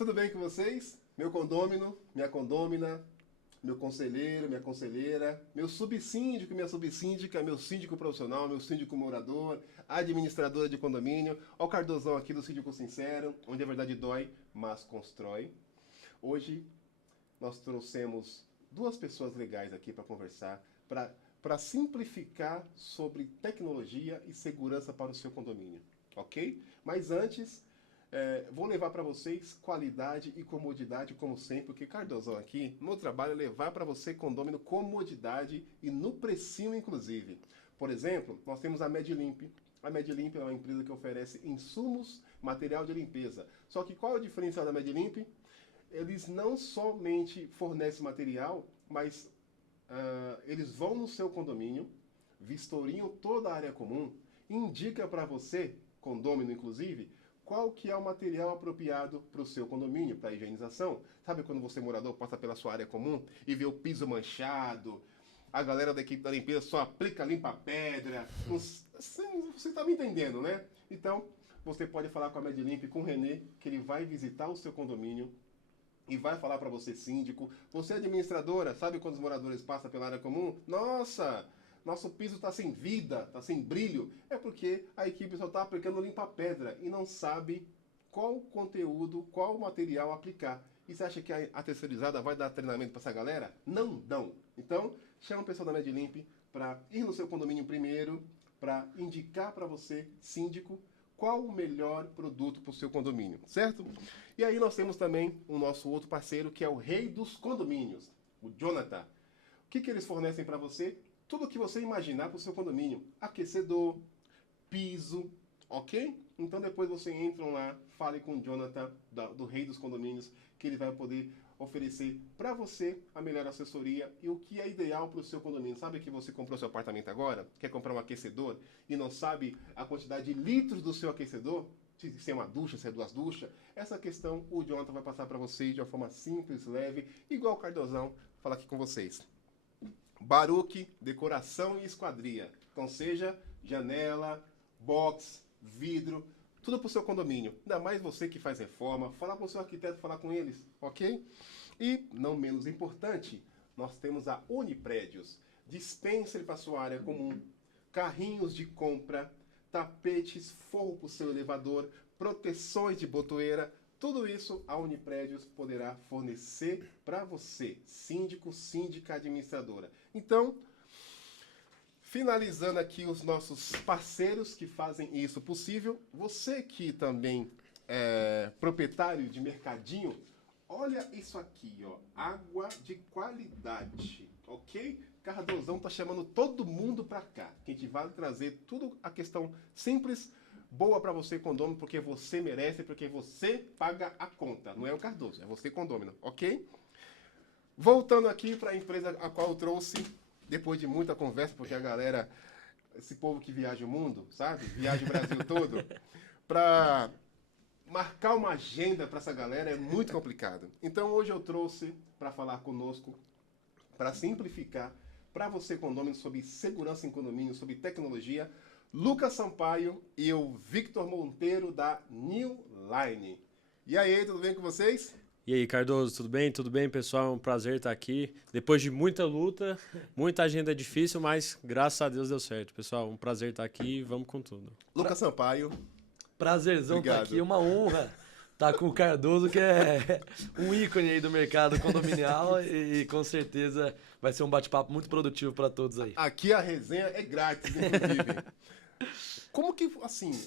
Tudo bem com vocês? Meu condômino, minha condômina, meu conselheiro, minha conselheira, meu subsíndico, minha subsíndica, meu síndico profissional, meu síndico morador, administradora de condomínio, ó o Cardozão aqui do Síndico Sincero, onde a verdade dói, mas constrói. Hoje nós trouxemos duas pessoas legais aqui para conversar, para simplificar sobre tecnologia e segurança para o seu condomínio, ok? Mas antes, vou levar para vocês qualidade e comodidade, como sempre, porque Cardozão aqui, no trabalho, é levar para você condomínio comodidade e no precinho, inclusive. Por exemplo, nós temos a MedLimp. A MedLimp é uma empresa que oferece insumos, material de limpeza. Só que qual é o diferencial da MedLimp? Eles não somente fornecem material, mas eles vão no seu condomínio, vistoriam toda a área comum, indica para você, condômino inclusive, qual que é o material apropriado para o seu condomínio, para a higienização. Sabe quando você, morador, passa pela sua área comum e vê o piso manchado, a galera da equipe da limpeza só aplica limpa-pedra, você está me entendendo, né? Então, você pode falar com a MedLimp, com o Renê, que ele vai visitar o seu condomínio, e vai falar para você, síndico. Você, administradora, sabe quando os moradores passam pela área comum? Nossa, nosso piso está sem vida, está sem brilho. É porque a equipe só está aplicando limpa-pedra e não sabe qual conteúdo, qual material aplicar. E você acha que a terceirizada vai dar treinamento para essa galera? Não dão. Então, chama o pessoal da MedLimp para ir no seu condomínio primeiro, para indicar para você, síndico, qual o melhor produto para o seu condomínio, certo? E aí nós temos também o nosso outro parceiro, que é o rei dos condomínios, o Jonathan. O que eles fornecem para você? Tudo o que você imaginar para o seu condomínio. Aquecedor, piso, ok? Então depois você entra lá, fale com o Jonathan, do rei dos condomínios, que ele vai poder oferecer para você a melhor assessoria e o que é ideal para o seu condomínio. Sabe que você comprou seu apartamento agora, quer comprar um aquecedor e não sabe a quantidade de litros do seu aquecedor? Se é uma ducha, se é duas duchas? Essa questão o Jonathan vai passar para vocês de uma forma simples, leve, igual o Cardozão fala aqui com vocês. Baruque, decoração e esquadria. Então seja janela, box, vidro, tudo para o seu condomínio. Ainda mais você que faz reforma, falar com o seu arquiteto, falar com eles, ok? E, não menos importante, nós temos a Uniprédios. Dispenser para sua área comum, carrinhos de compra, tapetes, forro para o seu elevador, proteções de botoeira. Tudo isso a Uniprédios poderá fornecer para você, síndico, síndica, administradora. Então, finalizando aqui os nossos parceiros que fazem isso possível, você que também é proprietário de mercadinho, olha isso aqui, ó, água de qualidade, ok? Cardozão tá chamando todo mundo para cá, que a gente vai trazer tudo a questão simples, boa para você, condômino, porque você merece, porque você paga a conta, não é o Cardoso, é você, condômino, ok? Voltando aqui para a empresa a qual eu trouxe, depois de muita conversa, porque a galera, esse povo que viaja o mundo, sabe? Viaja o Brasil todo, para marcar uma agenda para essa galera é muito complicado. Então hoje eu trouxe para falar conosco, para simplificar, para você, condômino, sobre segurança em condomínio, sobre tecnologia, Lucas Sampaio e o Victor Monteiro da New Line. E aí, tudo bem com vocês? E aí, Cardoso, tudo bem? Tudo bem, pessoal? É um prazer estar aqui. Depois de muita luta, muita agenda difícil, mas graças a Deus deu certo. Pessoal, um prazer estar aqui e vamos com tudo. Lucas Sampaio. Prazerzão estar aqui, uma honra estar com o Cardoso, que é um ícone aí do mercado condominial e com certeza vai ser um bate-papo muito produtivo para todos aí. Aqui a resenha é grátis, inclusive. Como que, assim,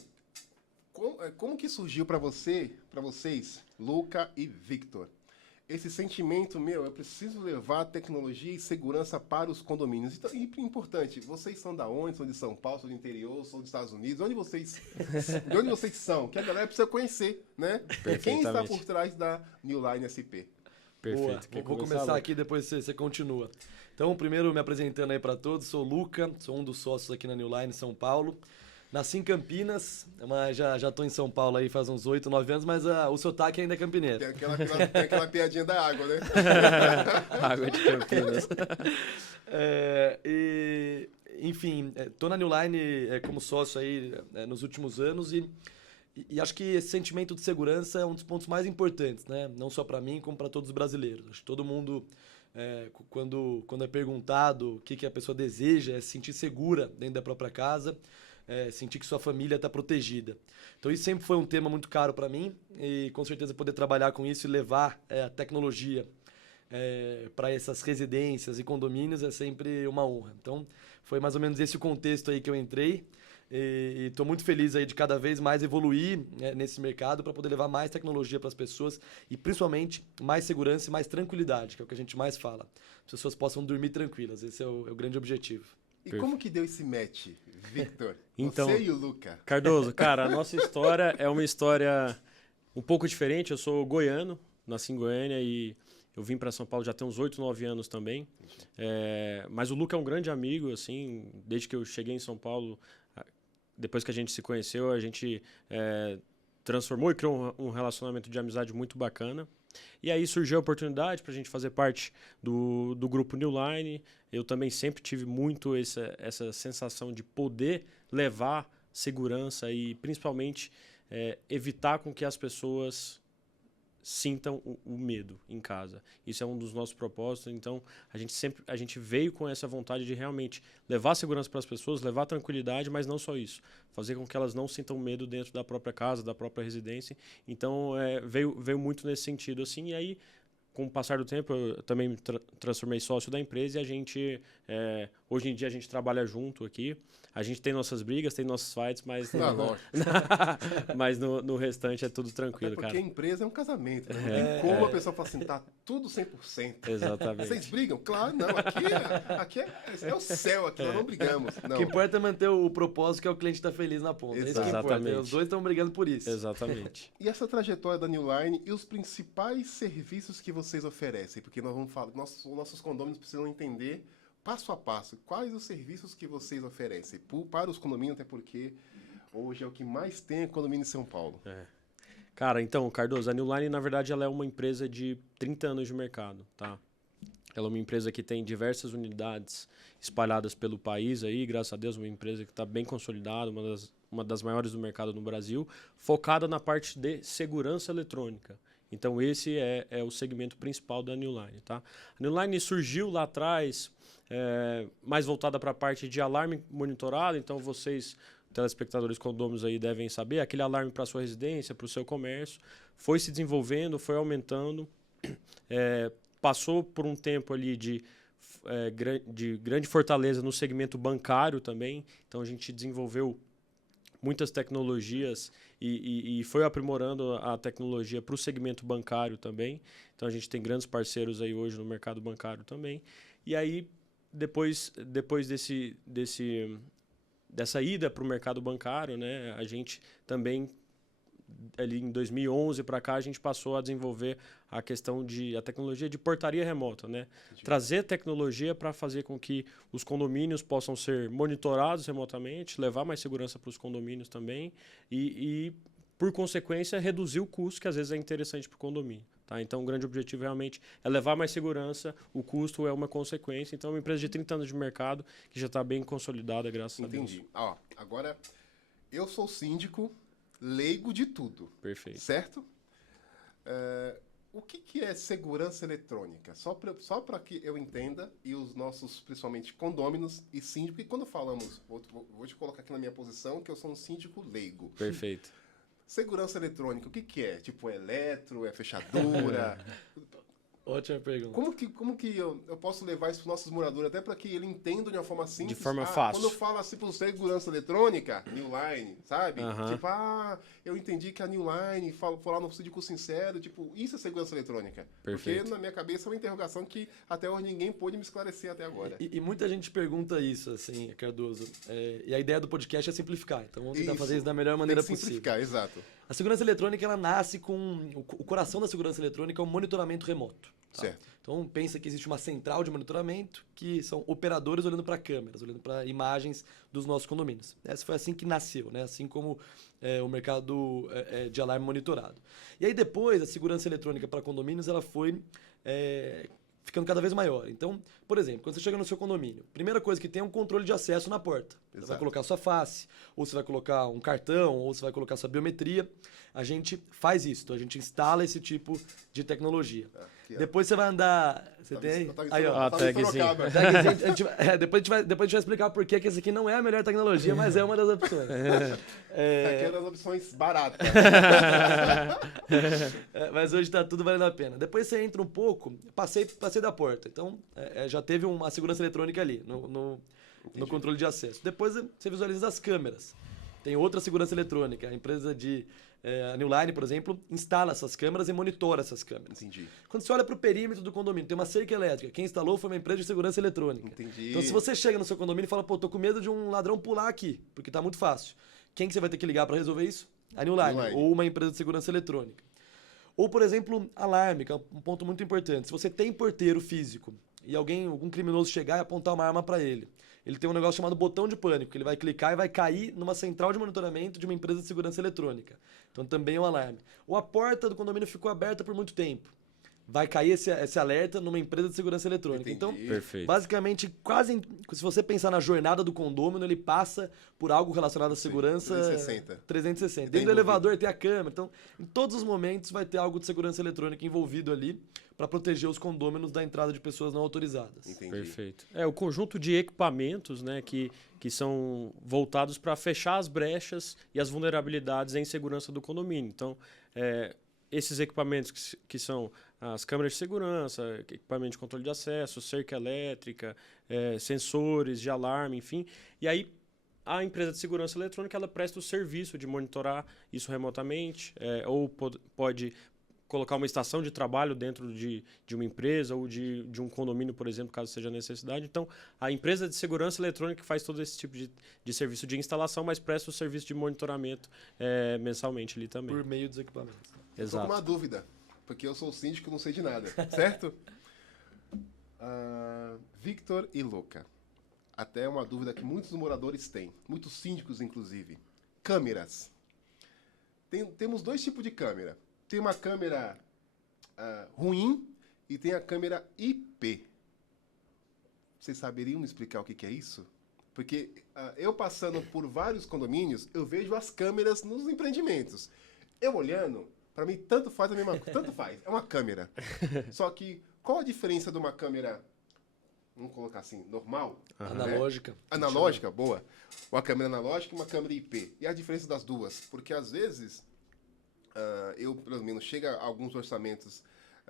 como que surgiu para vocês, Luca e Victor, esse sentimento, eu preciso levar tecnologia e segurança para os condomínios? Então, e importante, vocês são da onde? São de São Paulo, são do interior, são dos Estados Unidos? De onde vocês são? Que a galera precisa conhecer, né? Quem está por trás da New Line SP? Perfeito. Boa, vou começar aqui, depois você continua. Então, primeiro me apresentando aí para todos, sou o Luca, sou um dos sócios aqui na New Line São Paulo. Nasci em Campinas, mas já estou em São Paulo aí faz uns 8, 9 anos, mas o sotaque ainda é campineiro. Tem aquela piadinha da água, né? Água de Campinas. Enfim, estou na New Line como sócio aí nos últimos anos e E acho que esse sentimento de segurança é um dos pontos mais importantes, né? Não só para mim, como para todos os brasileiros. Acho que todo mundo, quando é perguntado o que a pessoa deseja, é se sentir segura dentro da própria casa, sentir que sua família está protegida. Então isso sempre foi um tema muito caro para mim e com certeza poder trabalhar com isso e levar a tecnologia para essas residências e condomínios é sempre uma honra. Então foi mais ou menos esse o contexto aí que eu entrei. E estou muito feliz aí de cada vez mais evoluir nesse mercado para poder levar mais tecnologia para as pessoas e principalmente mais segurança e mais tranquilidade, que é o que a gente mais fala. As pessoas possam dormir tranquilas, esse é o grande objetivo. E como que deu esse match, Victor? Então, você e o Luca. Cardoso, cara, a nossa história é uma história um pouco diferente. Eu sou goiano, nasci em Goiânia e eu vim para São Paulo já tem uns 8, 9 anos também. Mas o Luca é um grande amigo, assim, desde que eu cheguei em São Paulo. Depois que a gente se conheceu, a gente transformou e criou um relacionamento de amizade muito bacana. E aí surgiu a oportunidade para a gente fazer parte do grupo New Line. Eu também sempre tive muito essa sensação de poder levar segurança e principalmente evitar com que as pessoas sintam o medo em casa. Isso é um dos nossos propósitos. Então, a gente veio com essa vontade de realmente levar segurança para as pessoas, levar tranquilidade, mas não só isso. Fazer com que elas não sintam medo dentro da própria casa, da própria residência. Então, veio muito nesse sentido, assim. E aí, com o passar do tempo, eu também me transformei sócio da empresa e a gente, hoje em dia, a gente trabalha junto aqui. A gente tem nossas brigas, tem nossos fights, mas, mas no restante é tudo tranquilo, porque cara. Porque a empresa é um casamento, né? Não tem como a pessoa falar assim, tá tudo 100%. Exatamente. Vocês brigam? Claro, não. Aqui é o céu, aqui nós não brigamos. Não. O que importa é manter o propósito, que é o cliente estar feliz na ponta. É isso que importa. Os dois estão brigando por isso. Exatamente. E essa trajetória da New Line e os principais serviços que vocês oferecem? Porque nós vamos falar, nossos condôminos precisam entender passo a passo, quais os serviços que vocês oferecem para os condomínios, até porque hoje é o que mais tem condomínio em São Paulo. Cara, então, Cardoso, a New Line, na verdade, ela é uma empresa de 30 anos de mercado, tá? Ela é uma empresa que tem diversas unidades espalhadas pelo país aí, graças a Deus, uma empresa que está bem consolidada, uma das maiores do mercado no Brasil, focada na parte de segurança eletrônica. Então, esse é o segmento principal da New Line, tá? A New Line surgiu lá atrás, mais voltada para a parte de alarme monitorado. Então, vocês, telespectadores condôminos aí, devem saber, aquele alarme para a sua residência, para o seu comércio, foi se desenvolvendo, foi aumentando, passou por um tempo ali de grande fortaleza no segmento bancário também. Então, a gente desenvolveu muitas tecnologias e foi aprimorando a tecnologia para o segmento bancário também. Então, a gente tem grandes parceiros aí hoje no mercado bancário também. E aí, depois dessa ida para o mercado bancário, né, a gente também, ali em 2011 para cá, a gente passou a desenvolver a tecnologia de portaria remota, né? Trazer tecnologia para fazer com que os condomínios possam ser monitorados remotamente, levar mais segurança para os condomínios também e, por consequência, reduzir o custo, que às vezes é interessante para o condomínio. Tá? Então, o grande objetivo realmente é levar mais segurança, o custo é uma consequência. Então, é uma empresa de 30 anos de mercado que já está bem consolidada, graças a Deus. Entendi. Agora, eu sou síndico leigo de tudo. Perfeito. Certo? O que é segurança eletrônica? Só para que eu entenda, e os nossos, principalmente, condôminos e síndicos, e quando falamos, vou te colocar aqui na minha posição, que eu sou um síndico leigo. Perfeito. Segurança eletrônica, o que é? Tipo, é eletro, é fechadura? Ótima pergunta. Como que eu posso levar isso para os nossos moradores, até para que ele entenda de uma forma simples? De forma fácil. Quando eu falo assim por segurança eletrônica, New Line, sabe? Tipo, eu entendi que a New Line, foi lá no Síndico Sincero, tipo, isso é segurança eletrônica. Perfeito. Porque na minha cabeça é uma interrogação que até hoje ninguém pôde me esclarecer até agora. E muita gente pergunta isso, assim, Cardoso. E a ideia do podcast é simplificar. Então vamos tentar fazer isso da melhor maneira possível. Simplificar, exato. A segurança eletrônica, ela nasce com... O coração da segurança eletrônica é o monitoramento remoto. Tá? Certo. Então pensa que existe uma central de monitoramento, que são operadores olhando para câmeras, olhando para imagens dos nossos condomínios. Essa foi assim que nasceu, né? Assim como o mercado de alarme monitorado. E aí depois, a segurança eletrônica para condomínios, ela foi ficando cada vez maior. Então, por exemplo, quando você chega no seu condomínio, primeira coisa que tem é um controle de acesso na porta. Você vai Exato. colocar a sua face, ou você vai colocar um cartão, ou você vai colocar a sua biometria. A gente faz isso, então a gente instala esse tipo de tecnologia. Aqui, ó. Depois você vai andar... Você tem aí? Aí, ó. Ah, tagzinho. Tagzinho, depois a gente vai explicar por que esse aqui não é a melhor tecnologia, mas é uma das opções. Aqui é uma das opções baratas. Mas hoje tá tudo valendo a pena. Depois você entra um pouco, passei da porta. Então, já teve uma segurança eletrônica ali, no controle de acesso. Depois você visualiza as câmeras. Tem outra segurança eletrônica. A empresa a New Line, por exemplo, instala essas câmeras e monitora essas câmeras. Entendi. Quando você olha para o perímetro do condomínio, tem uma cerca elétrica. Quem instalou foi uma empresa de segurança eletrônica. Entendi. Então, se você chega no seu condomínio e fala, pô, tô com medo de um ladrão pular aqui, porque tá muito fácil. Quem que você vai ter que ligar para resolver isso? A New Line, New Line. ou uma empresa de segurança eletrônica. Ou, por exemplo, alarme, que é um ponto muito importante. Se você tem porteiro físico e algum criminoso chegar e apontar uma arma para ele tem um negócio chamado botão de pânico, que ele vai clicar e vai cair numa central de monitoramento de uma empresa de segurança eletrônica. Então também é um alarme. Ou a porta do condomínio ficou aberta por muito tempo. Vai cair esse alerta numa empresa de segurança eletrônica. Entendi. Então, Perfeito. basicamente, se você pensar na jornada do condômino, ele passa por algo relacionado à segurança 360. 360. Tem Dentro do dúvida. elevador tem a câmera. Então, em todos os momentos vai ter algo de segurança eletrônica envolvido ali para proteger os condôminos da entrada de pessoas não autorizadas. Entendi. Perfeito. É o conjunto de equipamentos, né, que são voltados para fechar as brechas e as vulnerabilidades em segurança do condomínio. Então, esses equipamentos que são as câmeras de segurança, equipamento de controle de acesso, cerca elétrica, sensores de alarme, enfim. E aí a empresa de segurança eletrônica ela presta o serviço de monitorar isso remotamente, ou pode colocar uma estação de trabalho dentro de uma empresa ou de um condomínio, por exemplo, caso seja necessidade. Então, a empresa de segurança eletrônica faz todo esse tipo de serviço de instalação, mas presta o serviço de monitoramento mensalmente ali também. Por meio dos equipamentos. Tô com Exato. uma dúvida, porque eu sou síndico e não sei de nada, certo? Victor e Luca. Até uma dúvida que muitos moradores têm, muitos síndicos inclusive. Câmeras. Temos dois tipos de câmera. Tem uma câmera ruim e tem a câmera IP. Vocês saberiam me explicar o que é isso? Porque eu passando por vários condomínios, eu vejo as câmeras nos empreendimentos. Eu olhando, para mim tanto faz a mesma coisa, tanto faz, é uma câmera. Só que qual a diferença de uma câmera, vamos colocar assim, normal? Analógica. Analógica, boa. Uma câmera analógica e uma câmera IP. E a diferença das duas? Porque às vezes eu, pelo menos, chega alguns orçamentos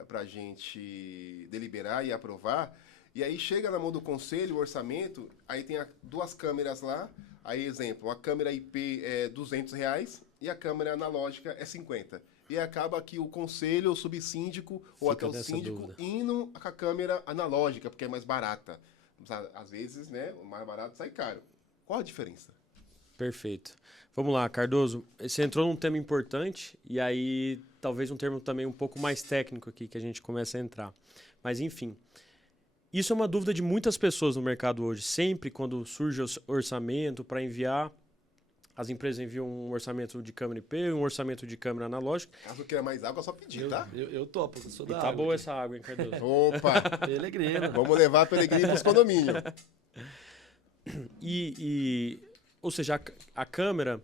para a gente deliberar e aprovar, e aí chega na mão do conselho o orçamento, aí tem duas câmeras lá, aí exemplo, a câmera IP é R$200 e a câmera analógica é 50. E acaba que o conselho, o subsíndico ou Fica até o nessa síndico dúvida. indo com a câmera analógica, porque é mais barata. Às vezes, né, o mais barato sai caro. Qual a diferença? Perfeito. Vamos lá, Cardoso. Você entrou num tema importante e aí talvez um termo também um pouco mais técnico aqui que a gente começa a entrar. Mas enfim, isso é uma dúvida de muitas pessoas no mercado hoje. Sempre quando surge o orçamento para enviar, as empresas enviam um orçamento de câmera IP, um orçamento de câmera analógica. Caso queira mais água, é só pedir, tá? Eu topo, eu sou E da tá água boa aqui. essa água, hein, Cardoso? Tá Opa! Pelegrino. Vamos levar Peregrino para os condomínios. Ou seja, a câmera,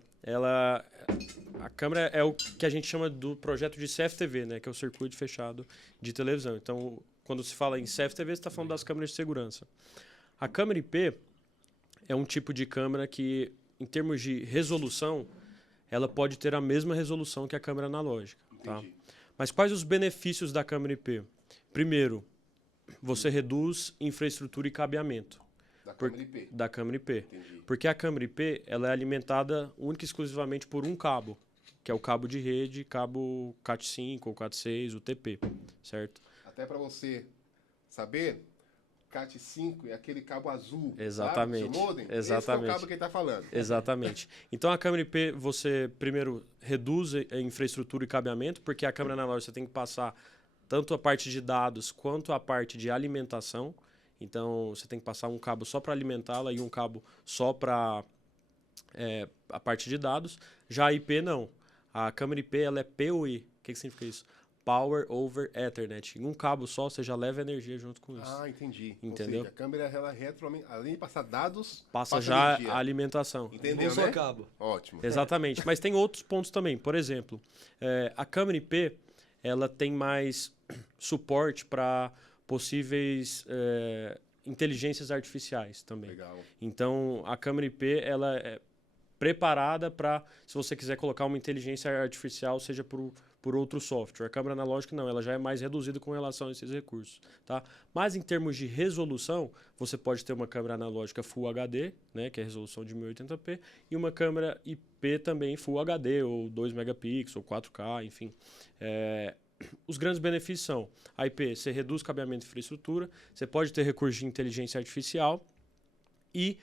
a câmera é o que a gente chama do projeto de CFTV, né, que é o circuito fechado de televisão. Então, quando se fala em CFTV, você está falando das câmeras de segurança. A câmera IP é um tipo de câmera que, em termos de resolução, ela pode ter a mesma resolução que a câmera analógica. Tá? Entendi. Mas quais os benefícios da câmera IP? Primeiro, você reduz infraestrutura e cabeamento Da câmera IP. da câmera IP. Entendi. Porque a câmera IP ela é alimentada única e exclusivamente por um cabo, que é o cabo de rede, cabo CAT5 ou CAT6, o TP, certo? Até para você saber, CAT5 é aquele cabo azul. Exatamente. Sabe? Seu modem? Esse é Exatamente. o cabo que ele está falando. Exatamente. Então a câmera IP você primeiro reduz a infraestrutura e cabeamento, porque a câmera analógica você tem que passar tanto a parte de dados quanto a parte de alimentação. Então você tem que passar um cabo só para alimentá-la e um cabo só para a parte de dados. Já a IP não. A câmera IP ela é PoE. O que significa isso? Power over Ethernet. Em um cabo só, você já leva energia junto com isso. Ah, entendi. Entendeu? Ou seja, a câmera, ela retroalimenta, além de passar dados, Passa já energia. a alimentação. Entendeu, Um só né? cabo. Ótimo. Exatamente. Mas tem outros pontos também. Por exemplo, a câmera IP, ela tem mais suporte para possíveis inteligências artificiais também. Legal. Então, a câmera IP, ela é preparada para, se você quiser colocar uma inteligência artificial, seja por outro software. A câmera analógica não, ela já é mais reduzida com relação a esses recursos. Tá? Mas em termos de resolução, você pode ter uma câmera analógica Full HD, né, que é a resolução de 1080p, e uma câmera IP também Full HD, ou 2 megapixels, ou 4K, enfim. Os grandes benefícios são a IP, você reduz cabeamento de infraestrutura, você pode ter recurso de inteligência artificial e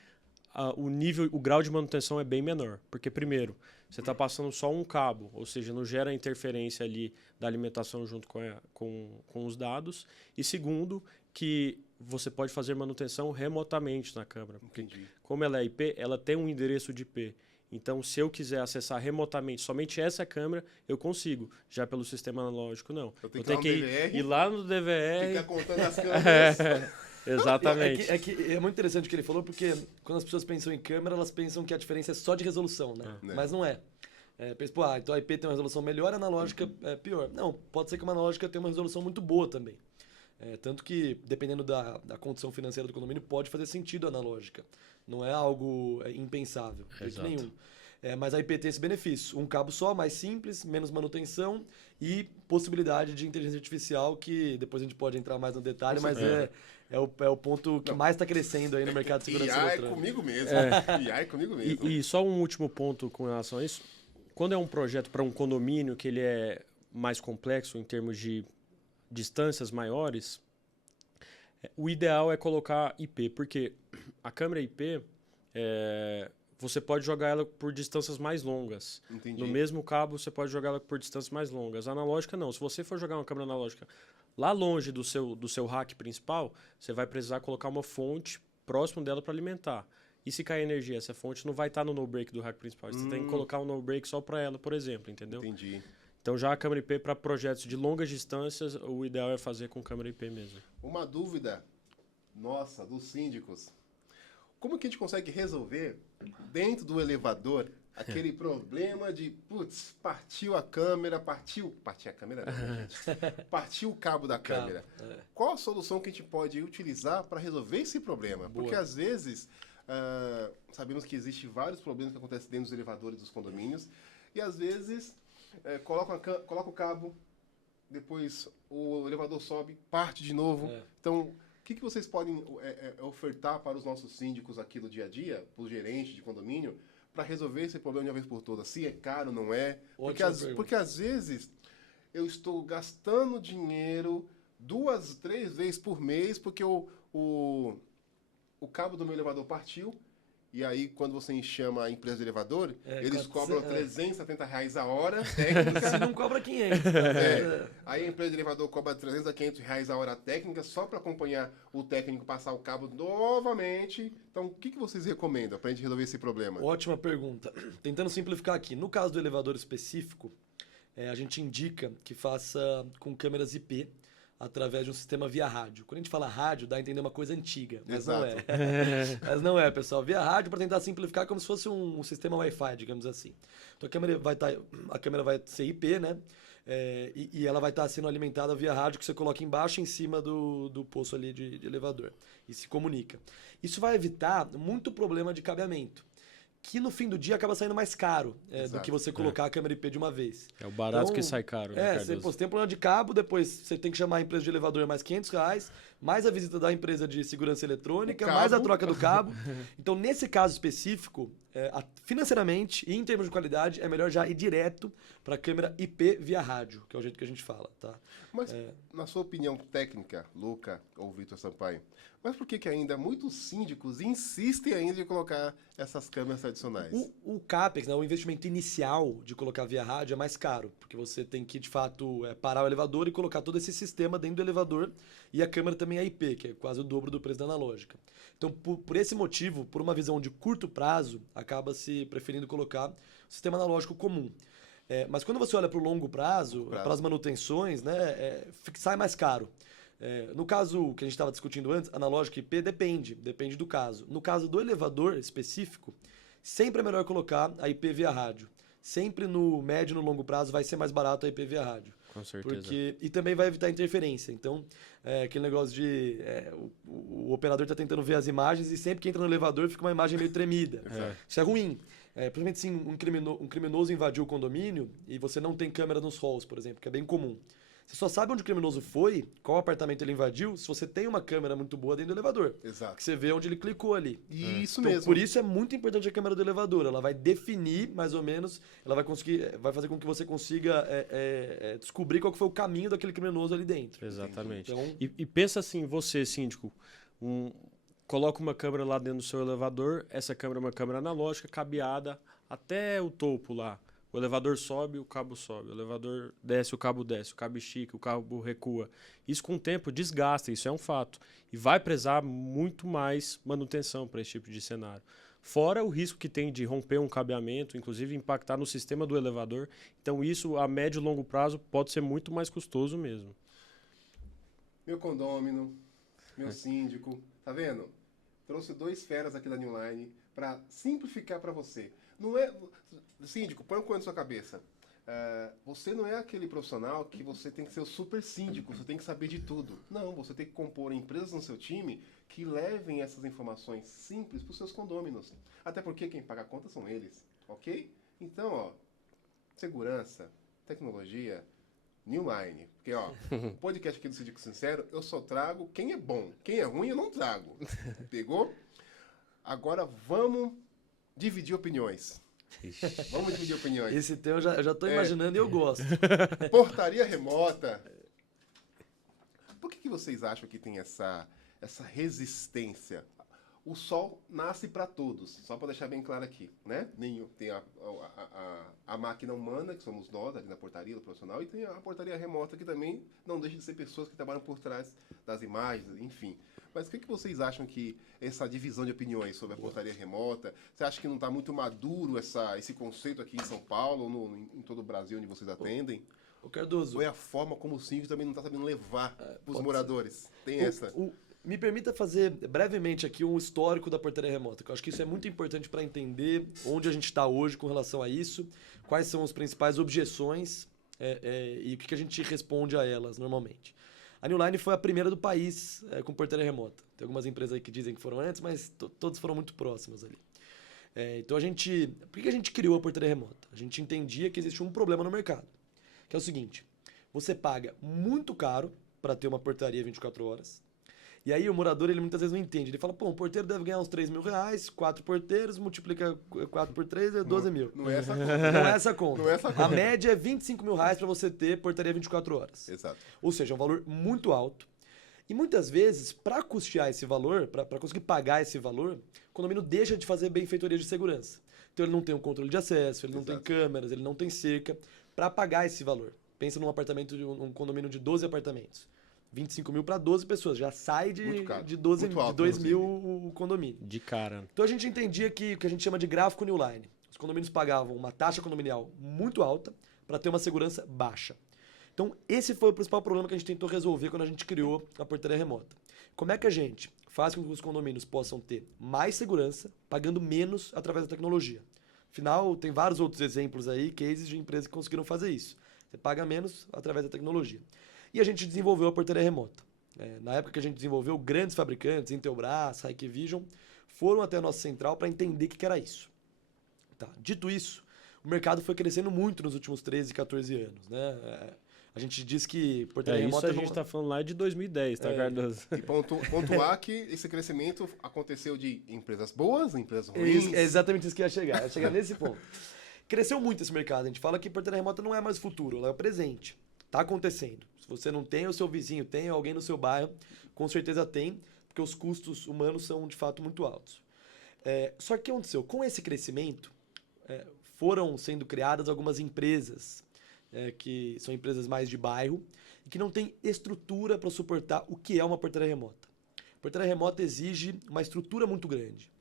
o grau de manutenção é bem menor. Porque, primeiro, você está passando só um cabo, ou seja, não gera interferência ali da alimentação junto com os dados. E segundo, que você pode fazer manutenção remotamente na câmera. Porque, Entendi. como ela é IP, ela tem um endereço de IP. Então, se eu quiser acessar remotamente somente essa câmera, eu consigo. Já pelo sistema analógico, não. Eu tenho tenho que ir lá no DVR, ir lá no DVR. Ficar contando as câmeras. Exatamente. É muito interessante o que ele falou, porque quando as pessoas pensam em câmera, elas pensam que a diferença é só de resolução, né? Mas não é. Pensa, então a IP tem uma resolução melhor, a analógica é pior. Não, pode ser que uma analógica tenha uma resolução muito boa também. Tanto que, dependendo da condição financeira do condomínio, pode fazer sentido a analógica. Não é algo impensável, de jeito nenhum. Mas a IP tem esse benefício. Um cabo só, mais simples, menos manutenção e possibilidade de inteligência artificial, que depois a gente pode entrar mais no detalhe, mas é o ponto que mais está crescendo aí no mercado de segurança IA eletrônica. é comigo mesmo. IA é comigo mesmo. E só um último ponto com relação a isso. Quando é um projeto para um condomínio que ele é mais complexo em termos de distâncias maiores, o ideal é colocar IP, porque a câmera IP, você pode jogar ela por distâncias mais longas. Entendi. No mesmo cabo, você pode jogar ela por distâncias mais longas. A analógica, não. Se você for jogar uma câmera analógica lá longe do seu rack principal, você vai precisar colocar uma fonte próximo dela para alimentar. E se cair energia, essa fonte não vai estar no no-break do rack principal. Você tem que colocar um no-break só para ela, por exemplo, entendeu? Entendi. Então já a câmera IP para projetos de longas distâncias, o ideal é fazer com câmera IP mesmo. Uma dúvida nossa, dos síndicos. Como que a gente consegue resolver dentro do elevador aquele problema de, putz, partiu a câmera, partiu a câmera não, gente. Partiu o cabo da câmera. Qual a solução que a gente pode utilizar para resolver esse problema? Porque às vezes sabemos que existem vários problemas que acontecem dentro dos elevadores dos condomínios e às vezes coloca o cabo, depois o elevador sobe, parte de novo. Então, o que vocês podem ofertar para os nossos síndicos aqui do dia a dia, para os gerentes de condomínio, para resolver esse problema de uma vez por todas? Se é caro, não é? Porque às vezes eu estou gastando dinheiro 2, 3 vezes por mês porque o cabo do meu elevador partiu. E aí, quando você chama a empresa de elevador, eles cobram R$370 a hora técnica. Se não cobra 500. Aí a empresa de elevador cobra R$300 a R$500 a hora técnica só para acompanhar o técnico passar o cabo novamente. Então, o que vocês recomendam para a gente resolver esse problema? Ótima pergunta. Tentando simplificar aqui. No caso do elevador específico, a gente indica que faça com câmeras IP, através de um sistema via rádio. Quando a gente fala rádio, dá a entender uma coisa antiga, mas Exato. não é. Mas não é, pessoal. Via rádio, para tentar simplificar, como se fosse um sistema Wi-Fi, digamos assim. Então a câmera vai ser IP, né? E ela vai estar sendo alimentada via rádio, que você coloca embaixo, em cima do poço ali de elevador. E se comunica. Isso vai evitar muito problema de cabeamento, que no fim do dia acaba saindo mais caro do que você colocar a câmera IP de uma vez. É o barato que sai caro, né, você tem um problema de cabo, depois você tem que chamar a empresa de elevador mais R$500, mais a visita da empresa de segurança eletrônica, mais a troca do cabo. Então, nesse caso específico, financeiramente e em termos de qualidade, é melhor já ir direto para a câmera IP via rádio, que é o jeito que a gente fala, tá? Mas, na sua opinião técnica, Luca ou Vitor Sampaio, mas por que ainda muitos síndicos insistem ainda em colocar essas câmeras adicionais? O CAPEX, né, o investimento inicial de colocar via rádio é mais caro, porque você tem que, de fato, parar o elevador e colocar todo esse sistema dentro do elevador, e a câmera também é IP, que é quase o dobro do preço da analógica. Então, por esse motivo, por uma visão de curto prazo, acaba se preferindo colocar o sistema analógico comum. Mas quando você olha para o longo prazo, para as manutenções, né, sai mais caro. No caso que a gente estava discutindo antes, analógico e IP depende do caso. No caso do elevador específico, sempre é melhor colocar a IP via rádio. Sempre no médio e no longo prazo vai ser mais barato a IP via rádio. Com certeza. E também vai evitar interferência. Então, aquele negócio de o operador está tentando ver as imagens e sempre que entra no elevador fica uma imagem meio tremida. Isso é ruim. Principalmente se um criminoso invadiu o condomínio e você não tem câmera nos halls, por exemplo, que é bem comum. Você só sabe onde o criminoso foi, qual apartamento ele invadiu, se você tem uma câmera muito boa dentro do elevador. Exato. Que você vê onde ele clicou ali. Isso Então, mesmo. por isso é muito importante a câmera do elevador. Ela vai definir, mais ou menos, ela vai fazer com que você consiga descobrir qual que foi o caminho daquele criminoso ali dentro. Exatamente. Então, E pensa assim, você, síndico, coloca uma câmera lá dentro do seu elevador, essa câmera é uma câmera analógica, cabeada até o topo lá. O elevador sobe, o cabo sobe. O elevador desce, o cabo estica, o cabo recua. Isso com o tempo desgasta, isso é um fato. E vai precisar muito mais manutenção para esse tipo de cenário. Fora o risco que tem de romper um cabeamento, inclusive impactar no sistema do elevador. Então isso, a médio e longo prazo, pode ser muito mais custoso mesmo. Meu condômino, meu síndico, tá vendo? Trouxe 2 feras aqui da New Line para simplificar para você. Não é... Síndico, põe uma coisa na sua cabeça. Você não é aquele profissional que você tem que ser o super síndico, você tem que saber de tudo. Não, você tem que compor empresas no seu time que levem essas informações simples para os seus condôminos. Até porque quem paga a conta são eles, ok? Então, ó, segurança, tecnologia, New Line. Porque, ó, o podcast aqui do Síndico Sincero, eu só trago quem é bom. Quem é ruim, eu não trago. Pegou? Agora vamos dividir opiniões. Vamos dividir opiniões. esse tema eu já estou imaginando e eu gosto. Portaria remota. Por que vocês acham que tem essa resistência? O sol nasce para todos, só para deixar bem claro aqui, né? Tem a máquina humana, que somos nós, ali na portaria do profissional, e tem a portaria remota, que também não deixa de ser pessoas que trabalham por trás das imagens, enfim. Mas o que vocês acham que essa divisão de opiniões sobre a portaria remota, você acha que não está muito maduro esse conceito aqui em São Paulo, ou em todo o Brasil onde vocês atendem? Ô Cardoso, Ou é a forma como o síndico também não está sabendo levar para os moradores? Tem essa... Me permita fazer brevemente aqui um histórico da portaria remota, que eu acho que isso é muito importante para entender onde a gente está hoje com relação a isso, quais são as principais objeções e o que a gente responde a elas normalmente. A New Line foi a primeira do país com portaria remota. Tem algumas empresas aí que dizem que foram antes, mas todas foram muito próximas ali. Então por que a gente criou a portaria remota? A gente entendia que existia um problema no mercado, que é o seguinte: você paga muito caro para ter uma portaria 24 horas, e aí o morador, ele muitas vezes não entende. Ele fala, pô, um porteiro deve ganhar uns 3 mil reais, 4 porteiros, multiplica 4 por 3, é 12 mil. Não é essa conta. Não é essa conta. Não é essa conta. A média é 25 mil reais para você ter portaria 24 horas. Exato. Ou seja, é um valor muito alto. E muitas vezes, para custear esse valor, para conseguir pagar esse valor, o condomínio deixa de fazer benfeitoria de segurança. Então ele não tem um controle de acesso, ele não tem câmeras, ele não tem cerca para pagar esse valor. Pensa num apartamento, um condomínio de 12 apartamentos. 25 mil para 12 pessoas, já sai de 2 mil o condomínio. De cara. Então a gente entendia que o que a gente chama de gráfico New Line. Os condomínios pagavam uma taxa condominial muito alta para ter uma segurança baixa. Então esse foi o principal problema que a gente tentou resolver quando a gente criou a portaria remota. Como é que a gente faz com que os condomínios possam ter mais segurança, pagando menos através da tecnologia? Afinal, tem vários outros exemplos aí, cases de empresas que conseguiram fazer isso. Você paga menos através da tecnologia. E a gente desenvolveu a portaria remota. Na época que a gente desenvolveu, grandes fabricantes, Intelbras, Hikvision, foram até a nossa central para entender o que era isso. Tá. Dito isso, o mercado foi crescendo muito nos últimos 13, 14 anos. Né? A gente diz que portaria remota... Isso a gente está falando lá de 2010, tá, Cardoso? E pontuar que esse crescimento aconteceu de empresas boas, empresas ruins. É exatamente isso que ia chegar. Ia chegar nesse ponto. Cresceu muito esse mercado. A gente fala que portaria remota não é mais o futuro, ela é o presente. Está acontecendo. Se você não tem, o seu vizinho tem, alguém no seu bairro, com certeza tem, porque os custos humanos são, de fato, muito altos. Só que o que aconteceu? Com esse crescimento, foram sendo criadas algumas empresas, que são empresas mais de bairro, e que não têm estrutura para suportar o que é uma portaria remota. A portaria remota exige uma estrutura muito grande.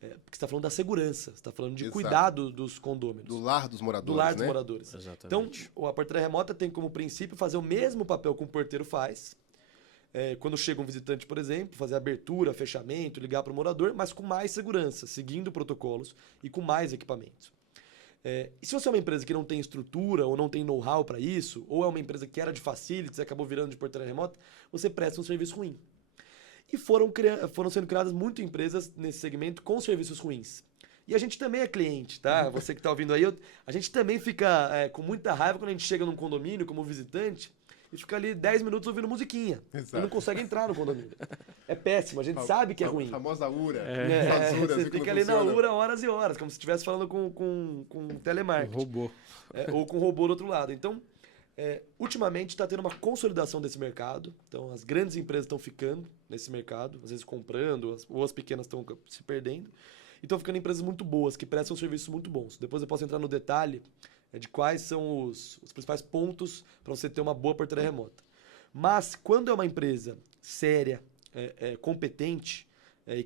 Porque você está falando da segurança, você está falando de Exato. cuidado dos condôminos. Do lar dos moradores, Do lar dos né? moradores. Exatamente. Então, a portaria remota tem como princípio fazer o mesmo papel que um porteiro faz. Quando chega um visitante, por exemplo, fazer abertura, fechamento, ligar para o morador, mas com mais segurança, seguindo protocolos e com mais equipamentos. E se você é uma empresa que não tem estrutura ou não tem know-how para isso, ou é uma empresa que era de facilities e acabou virando de portaria remota, você presta um serviço ruim. E foram sendo criadas muitas empresas nesse segmento com serviços ruins. E a gente também é cliente, tá? Você que está ouvindo aí, a gente também fica com muita raiva quando a gente chega num condomínio como visitante e fica ali 10 minutos ouvindo musiquinha. Exato. E não consegue entrar no condomínio. É péssimo, a gente sabe que é ruim. A famosa URA. Você fica ali na URA horas e horas, como se estivesse falando com telemarketing. Robô. Ou com robô do outro lado. Então, ultimamente está tendo uma consolidação desse mercado. Então, as grandes empresas estão ficando nesse mercado, às vezes comprando, ou as pequenas estão se perdendo. E estão ficando empresas muito boas, que prestam serviços muito bons. Depois eu posso entrar no detalhe de quais são os principais pontos para você ter uma boa portaria remota. Mas, quando é uma empresa séria, competente,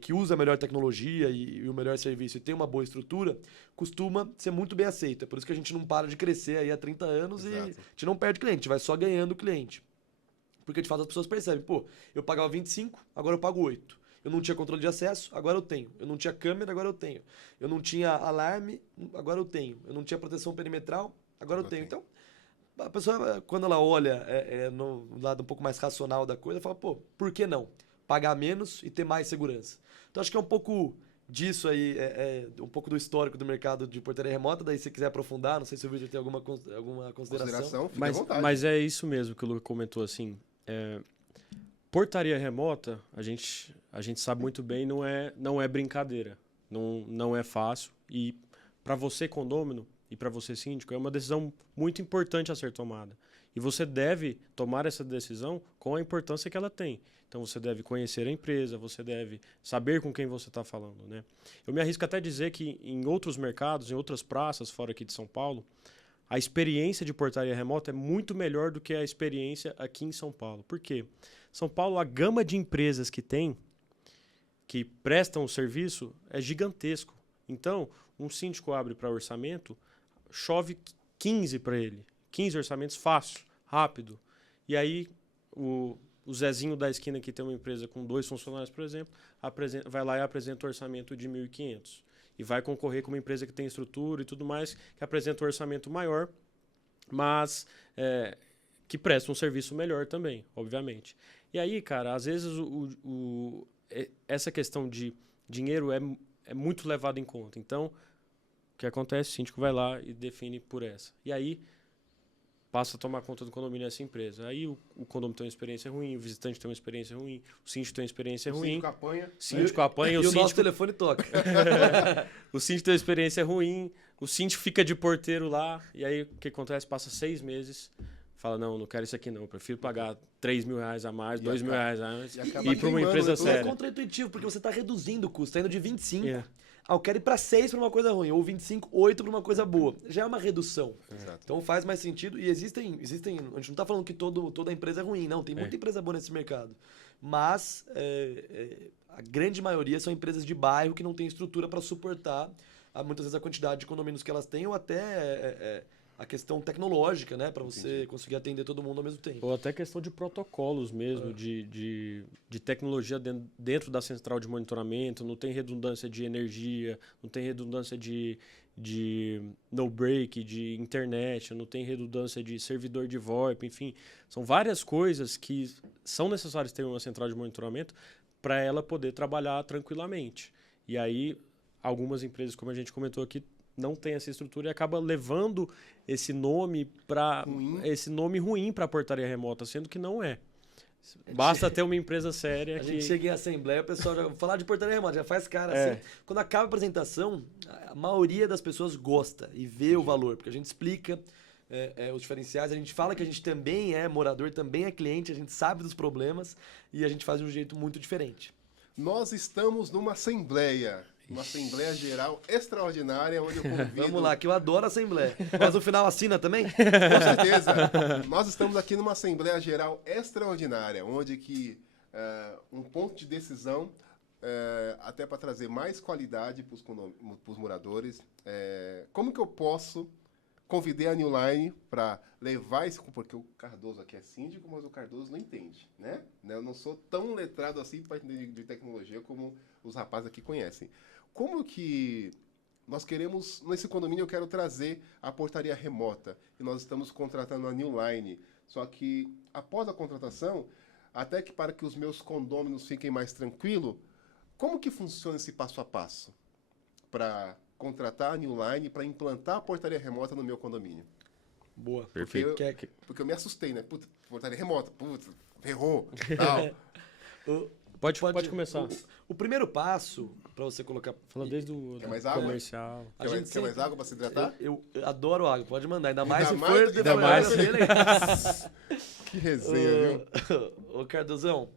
que usa a melhor tecnologia e o melhor serviço e tem uma boa estrutura, costuma ser muito bem aceito. É por isso que a gente não para de crescer aí há 30 anos. Exato. E a gente não perde cliente, a gente vai só ganhando cliente. Porque, de fato, as pessoas percebem, pô, eu pagava 25, agora eu pago 8. Eu não tinha controle de acesso, agora eu tenho. Eu não tinha câmera, agora eu tenho. Eu não tinha alarme, agora eu tenho. Eu não tinha proteção perimetral, agora eu tenho. Então, a pessoa, quando ela olha no lado um pouco mais racional da coisa, fala, pô, por que não? Pagar menos e ter mais segurança. Então, acho que é um pouco disso aí, um pouco do histórico do mercado de portaria remota. Daí, se você quiser aprofundar, não sei se o Victor tem alguma consideração. Fica à vontade. Mas é isso mesmo que o Luca comentou, assim. Portaria remota, a gente sabe muito bem, não é brincadeira. Não é fácil. E para você, condômino, e para você, síndico, é uma decisão muito importante a ser tomada. E você deve tomar essa decisão com a importância que ela tem. Então, você deve conhecer a empresa, você deve saber com quem você está falando, né? Eu me arrisco até a dizer que em outros mercados, em outras praças fora aqui de São Paulo, a experiência de portaria remota é muito melhor do que a experiência aqui em São Paulo. Por quê? São Paulo, a gama de empresas que tem, que prestam o serviço, é gigantesco. Então, um síndico abre para orçamento, chove 15 para ele. 15 orçamentos fácil, rápido. E aí, o Zezinho da esquina, que tem uma empresa com 2 funcionários, por exemplo, vai lá e apresenta o orçamento de 1.500. E vai concorrer com uma empresa que tem estrutura e tudo mais, que apresenta um orçamento maior, mas que presta um serviço melhor também, obviamente. E aí, cara, às vezes essa questão de dinheiro é muito levada em conta. Então, o que acontece? O síndico vai lá e define por essa. E aí, passa a tomar conta do condomínio essa empresa. Aí o condomínio tem uma experiência ruim, o visitante tem uma experiência ruim, o síndico tem uma experiência ruim. O Síndico apanha. E o nosso telefone toca. O síndico tem uma experiência ruim, o síndico fica de porteiro lá, e aí o que acontece? Passa 6 meses, fala, não quero isso aqui não, eu prefiro pagar R$3.000 a mais, R$2.000 a mais, e ir para uma empresa séria. É contraintuitivo, porque você está reduzindo o custo, está indo de 25. Yeah. Eu quero ir para 6 para uma coisa ruim, ou 25, 8 para uma coisa boa. Já é uma redução. Exato. Então faz mais sentido. E existem. A gente não está falando que toda empresa é ruim, não. Tem muita empresa boa nesse mercado. Mas a grande maioria são empresas de bairro que não têm estrutura para suportar muitas vezes a quantidade de condomínios que elas têm, ou até a questão tecnológica, né? Para você conseguir atender todo mundo ao mesmo tempo. Ou até questão de protocolos mesmo, de tecnologia dentro da central de monitoramento, não tem redundância de energia, não tem redundância de no-break, de internet, não tem redundância de servidor de VoIP, enfim. São várias coisas que são necessárias ter uma central de monitoramento para ela poder trabalhar tranquilamente. E aí, algumas empresas, como a gente comentou aqui, não tem essa estrutura e acaba levando esse nome ruim para a portaria remota, sendo que não é. Basta ter uma empresa séria. A gente chega em assembleia, o pessoal já falar de portaria remota, já faz cara assim. Quando acaba a apresentação, a maioria das pessoas gosta e vê o valor, porque a gente explica os diferenciais, a gente fala que a gente também é morador, também é cliente, a gente sabe dos problemas e a gente faz de um jeito muito diferente. Nós estamos numa assembleia. Uma Assembleia Geral extraordinária, onde eu convido... Vamos lá, que eu adoro a Assembleia. Mas no final assina também? Com certeza. Nós estamos aqui numa Assembleia Geral extraordinária, onde que um ponto de decisão até para trazer mais qualidade para os moradores, como que eu posso convidar a New Line para levar isso, porque o Cardoso aqui é síndico, mas o Cardoso não entende, né? Eu não sou tão letrado assim para entender de tecnologia como os rapazes aqui conhecem. Como que nós queremos, nesse condomínio eu quero trazer a portaria remota, e nós estamos contratando a New Line, só que após a contratação, até que para que os meus condôminos fiquem mais tranquilos, como que funciona esse passo a passo para contratar a New Line para implantar a portaria remota no meu condomínio? Boa. Perfeito. Porque eu me assustei, né? Puta, portaria remota, puta, ferrou, tal. Pode começar. O primeiro passo para você colocar... Falando desde o Quer mais água? comercial. Quer mais água para se hidratar? Eu adoro água, pode mandar. Ainda mais se Ainda for... mais- ainda mais. Que resenha, viu? Ô, Cardozão,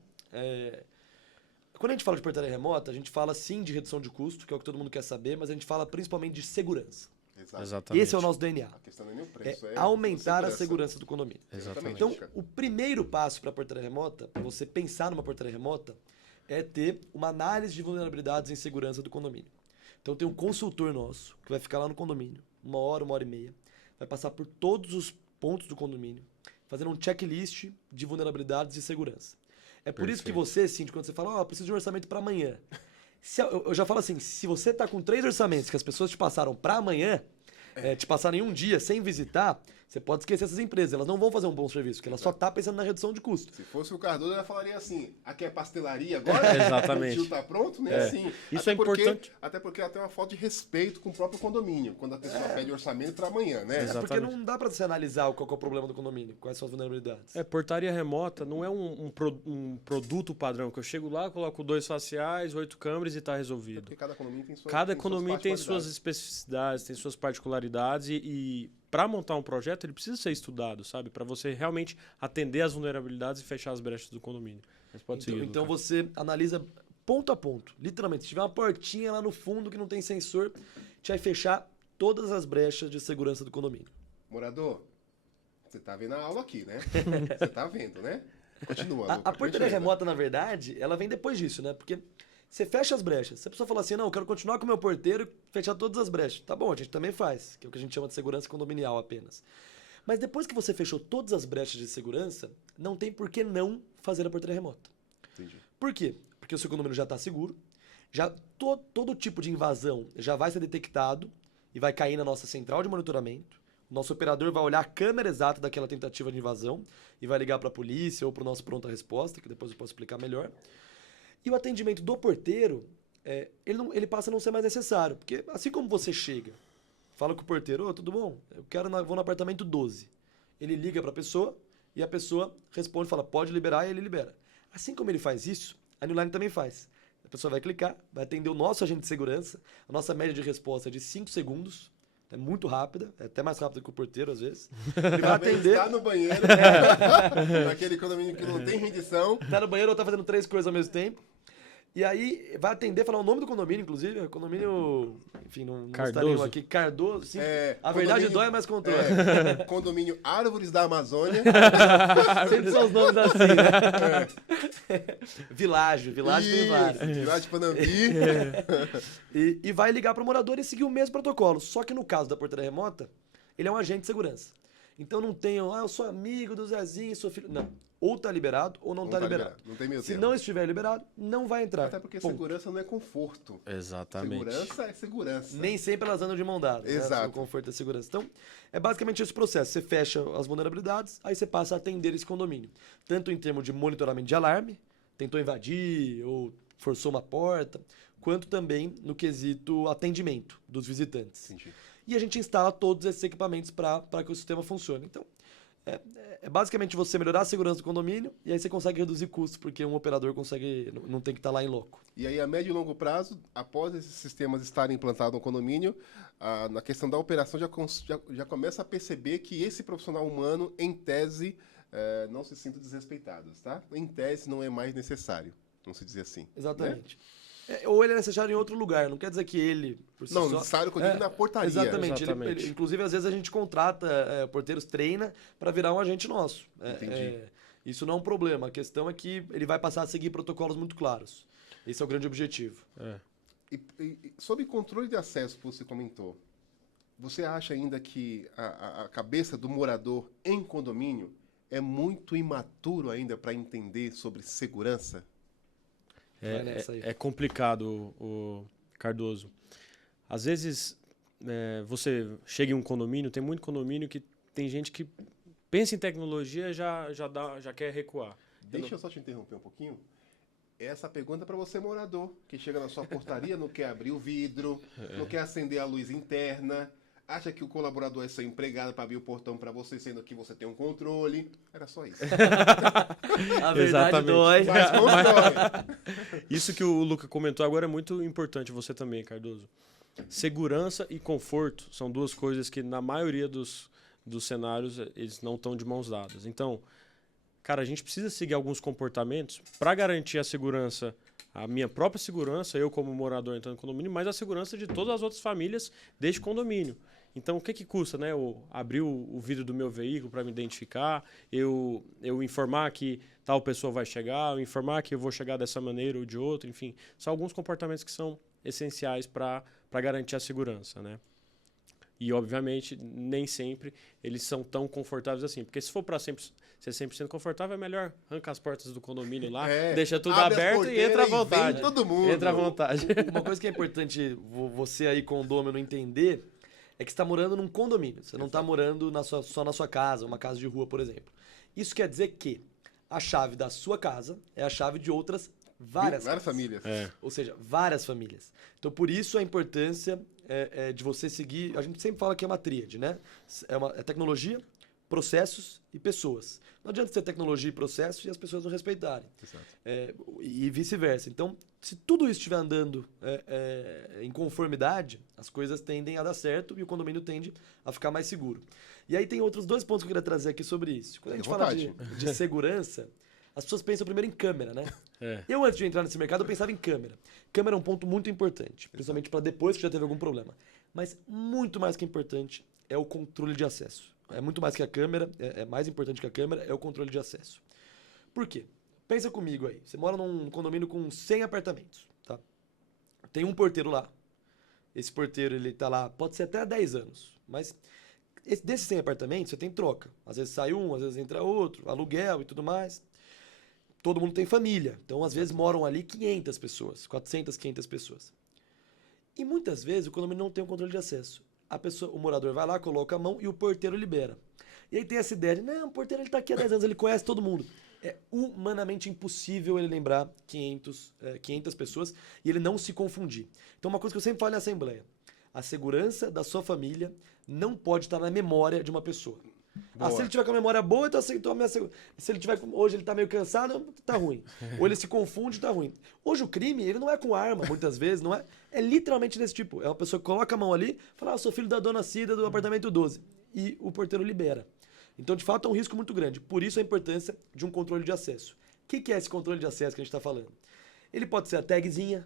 quando a gente fala de portaria remota, a gente fala sim de redução de custo, que é o que todo mundo quer saber, mas a gente fala principalmente de segurança. Exato. Exatamente. Esse é o nosso DNA. A questão não é nem o preço, É aumentar a segurança do condomínio. Exatamente. Então, o primeiro passo para a portaria remota, para você pensar numa portaria remota, é ter uma análise de vulnerabilidades em segurança do condomínio. Então, tem um consultor nosso, que vai ficar lá no condomínio, 1 hora e meia, vai passar por todos os pontos do condomínio, fazendo um checklist de vulnerabilidades e segurança. É por isso que você, síndico, quando você fala, preciso de um orçamento para amanhã. Eu já falo assim, se você tá com 3 orçamentos que as pessoas te passaram para amanhã, te passaram em um dia sem visitar, você pode esquecer essas empresas. Elas não vão fazer um bom serviço, porque elas só estão pensando na redução de custo. Se fosse o Cardoso, eu falaria assim, aqui é pastelaria agora? Exatamente. O tio tá pronto? Nem assim. Isso é importante. Até porque ela tem uma falta de respeito com o próprio condomínio, quando a pessoa pede orçamento para amanhã, né? Exato. Porque não dá para você analisar qual que é o problema do condomínio, quais são as vulnerabilidades. Portaria remota não é um produto padrão, que eu chego lá, coloco 2 faciais, 8 câmeras e está resolvido. Porque cada condomínio tem Cada condomínio tem suas particularidades. especificidades, tem suas particularidades e para montar um projeto ele precisa ser estudado, sabe? Para você realmente atender as vulnerabilidades e fechar as brechas do condomínio. Mas pode seguir, Então Lucas. você analisa ponto a ponto, literalmente. Se tiver uma portinha lá no fundo que não tem sensor, te vai fechar todas as brechas de segurança do condomínio. Morador, você tá vendo a aula aqui, né? Você tá vendo, né? Continua, A Luca, portaria continua. remota, na verdade, ela vem depois disso, né? Porque você fecha as brechas. Se a pessoa fala assim, não, eu quero continuar com o meu porteiro e fechar todas as brechas. Tá bom, a gente também faz, que é o que a gente chama de segurança condominial apenas. Mas depois que você fechou todas as brechas de segurança, não tem por que não fazer a portaria remota. Entendi. Por quê? Porque o seu condomínio já está seguro, já todo tipo de invasão já vai ser detectado e vai cair na nossa central de monitoramento. O nosso operador vai olhar a câmera exata daquela tentativa de invasão e vai ligar para a polícia ou para o nosso pronta resposta, que depois eu posso explicar melhor. E o atendimento do porteiro, ele passa a não ser mais necessário, porque assim como você chega, fala com o porteiro, tudo bom? Vou no apartamento 12. Ele liga para a pessoa e a pessoa responde, fala, pode liberar, e ele libera. Assim como ele faz isso, a New Line também faz. A pessoa vai clicar, vai atender o nosso agente de segurança, a nossa média de resposta é de 5 segundos, é muito rápida, é até mais rápida que o porteiro às vezes. Ele vai atender, Está no banheiro, naquele condomínio que não tem rendição. tá no banheiro ou tá fazendo 3 coisas ao mesmo tempo. E aí vai atender, falar o nome do condomínio, inclusive. O condomínio, enfim, não está Cardoso. nenhum aqui. Cardoso, sim. A verdade Condomínio- dói, mas controla. Condomínio Árvores da Amazônia. Sempre são os nomes assim, né? Világio tem vários. Lá de Panambi. E vai ligar para o morador e seguir o mesmo protocolo. Só que no caso da portaria remota, ele é um agente de segurança. Então não tem, eu sou amigo do Zezinho, sou filho. Não. Ou tá liberado ou não tá liberado. Não tem meio Se termo. não estiver liberado, não vai entrar. Até porque Ponto. segurança não é conforto. Exatamente. Segurança é segurança. Nem sempre elas andam de mão dada. Exato. Né? O conforto e a segurança. Então, é basicamente esse processo. Você fecha as vulnerabilidades, aí você passa a atender esse condomínio. Tanto em termos de monitoramento de alarme, tentou invadir ou forçou uma porta, quanto também no quesito atendimento dos visitantes. Entendi. E a gente instala todos esses equipamentos para que o sistema funcione. Então, é basicamente você melhorar a segurança do condomínio e aí você consegue reduzir custos, porque um operador consegue, não tem que estar lá em loco. E aí, a médio e longo prazo, após esses sistemas estarem implantados no condomínio, na questão da operação já começa a perceber que esse profissional humano, em tese, não se sinta desrespeitado, tá? Em tese, não é mais necessário, vamos dizer assim. Exatamente. Ou ele é necessário em outro lugar, não quer dizer que ele, por si Não, só... necessário que eu digo na portaria. Exatamente. Exatamente. Inclusive, às vezes a gente contrata porteiros, treina para virar um agente nosso. Entendi. Isso não é um problema. A questão é que ele vai passar a seguir protocolos muito claros. Esse é o grande objetivo. E sobre controle de acesso que você comentou, você acha ainda que a cabeça do morador em condomínio é muito imaturo ainda para entender sobre segurança? É complicado, o Cardoso. Às vezes, você chega em um condomínio, tem muito condomínio que tem gente que pensa em tecnologia e já quer recuar. Deixa eu só te interromper um pouquinho. Essa pergunta é para você, morador, que chega na sua portaria, não quer abrir o vidro, não quer acender a luz interna, acha que o colaborador é seu empregado para abrir o portão para você, sendo que você tem um controle. Era só isso. A verdade Exatamente. dói. Mas constrói. Isso que o Luca comentou agora é muito importante, você também, Cardoso. Segurança e conforto são duas coisas que, na maioria dos cenários, eles não estão de mãos dadas. Então, cara, a gente precisa seguir alguns comportamentos para garantir a segurança, a minha própria segurança, eu como morador entrando no condomínio, mas a segurança de todas as outras famílias deste condomínio. Então, o que custa, né? Eu abrir o vidro do meu veículo para me identificar, eu informar que tal pessoa vai chegar, eu informar que eu vou chegar dessa maneira ou de outra, enfim. São alguns comportamentos que são essenciais para garantir a segurança, né? E, obviamente, nem sempre eles são tão confortáveis assim. Porque se for para ser 100% confortável, é melhor arrancar as portas do condomínio lá, deixa tudo aberto e entra à vontade. Vem todo mundo. Entra à vontade. Uma coisa que é importante você aí, condômino, entender é que você está morando num condomínio. Você não está morando só na sua casa, uma casa de rua, por exemplo. Isso quer dizer que a chave da sua casa é a chave de outras várias famílias. Ou seja, várias famílias. Então, por isso a importância de você seguir... A gente sempre fala que é uma tríade, né? É tecnologia, processos e pessoas. Não adianta ter tecnologia e processos e as pessoas não respeitarem. Exato. E vice-versa. Então, se tudo isso estiver andando em conformidade, as coisas tendem a dar certo e o condomínio tende a ficar mais seguro. E aí tem outros dois pontos que eu queria trazer aqui sobre isso. Quando a gente fala de segurança, as pessoas pensam primeiro em câmera, né? Eu, antes de entrar nesse mercado, eu pensava em câmera. Câmera é um ponto muito importante, principalmente para depois que já teve algum problema. Mas muito mais que importante é o controle de acesso. É muito mais que a câmera, é mais importante que a câmera, é o controle de acesso. Por quê? Pensa comigo aí. Você mora num condomínio com 100 apartamentos, tá? Tem um porteiro lá. Esse porteiro, ele tá lá, pode ser até há 10 anos, mas desses 100 apartamentos, você tem troca. Às vezes sai um, às vezes entra outro, aluguel e tudo mais. Todo mundo tem família. Então, às vezes, moram ali 500 pessoas, 400, 500 pessoas. E muitas vezes o condomínio não tem o controle de acesso. O morador vai lá, coloca a mão e o porteiro libera. E aí tem essa ideia de, não, o porteiro ele tá aqui há 10 anos, ele conhece todo mundo. É humanamente impossível ele lembrar 500 pessoas e ele não se confundir. Então, uma coisa que eu sempre falo na Assembleia, a segurança da sua família não pode estar na memória de uma pessoa. Se ele tiver com a memória boa, então aceitou a minha segurança. Se ele tiver hoje ele tá meio cansado, tá ruim. Ou ele se confunde, tá ruim. Hoje o crime, ele não é com arma, muitas vezes, não é? É literalmente desse tipo. É uma pessoa que coloca a mão ali, fala, eu sou filho da dona Cida do apartamento 12. E o porteiro libera. Então, de fato, é um risco muito grande. Por isso a importância de um controle de acesso. O que é esse controle de acesso que a gente está falando? Ele pode ser a tagzinha,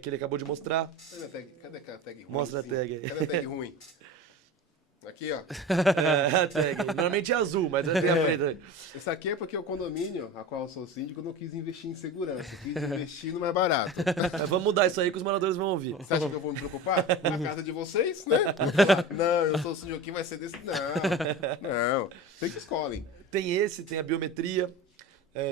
que ele acabou de mostrar. Cadê a tag ruim? Mostra a tag aí. Cadê a tag ruim? Aqui, ó. A tag. Normalmente é azul, mas tem a frente. Isso aqui é porque o condomínio, a qual eu sou síndico, não quis investir em segurança. Quis investir no mais barato. Vamos mudar isso aí que os moradores vão ouvir. Você acha que eu vou me preocupar? Na casa de vocês, né? Não, eu sou síndico aqui, vai ser desse... Não. Vocês que escolhem. Tem a biometria,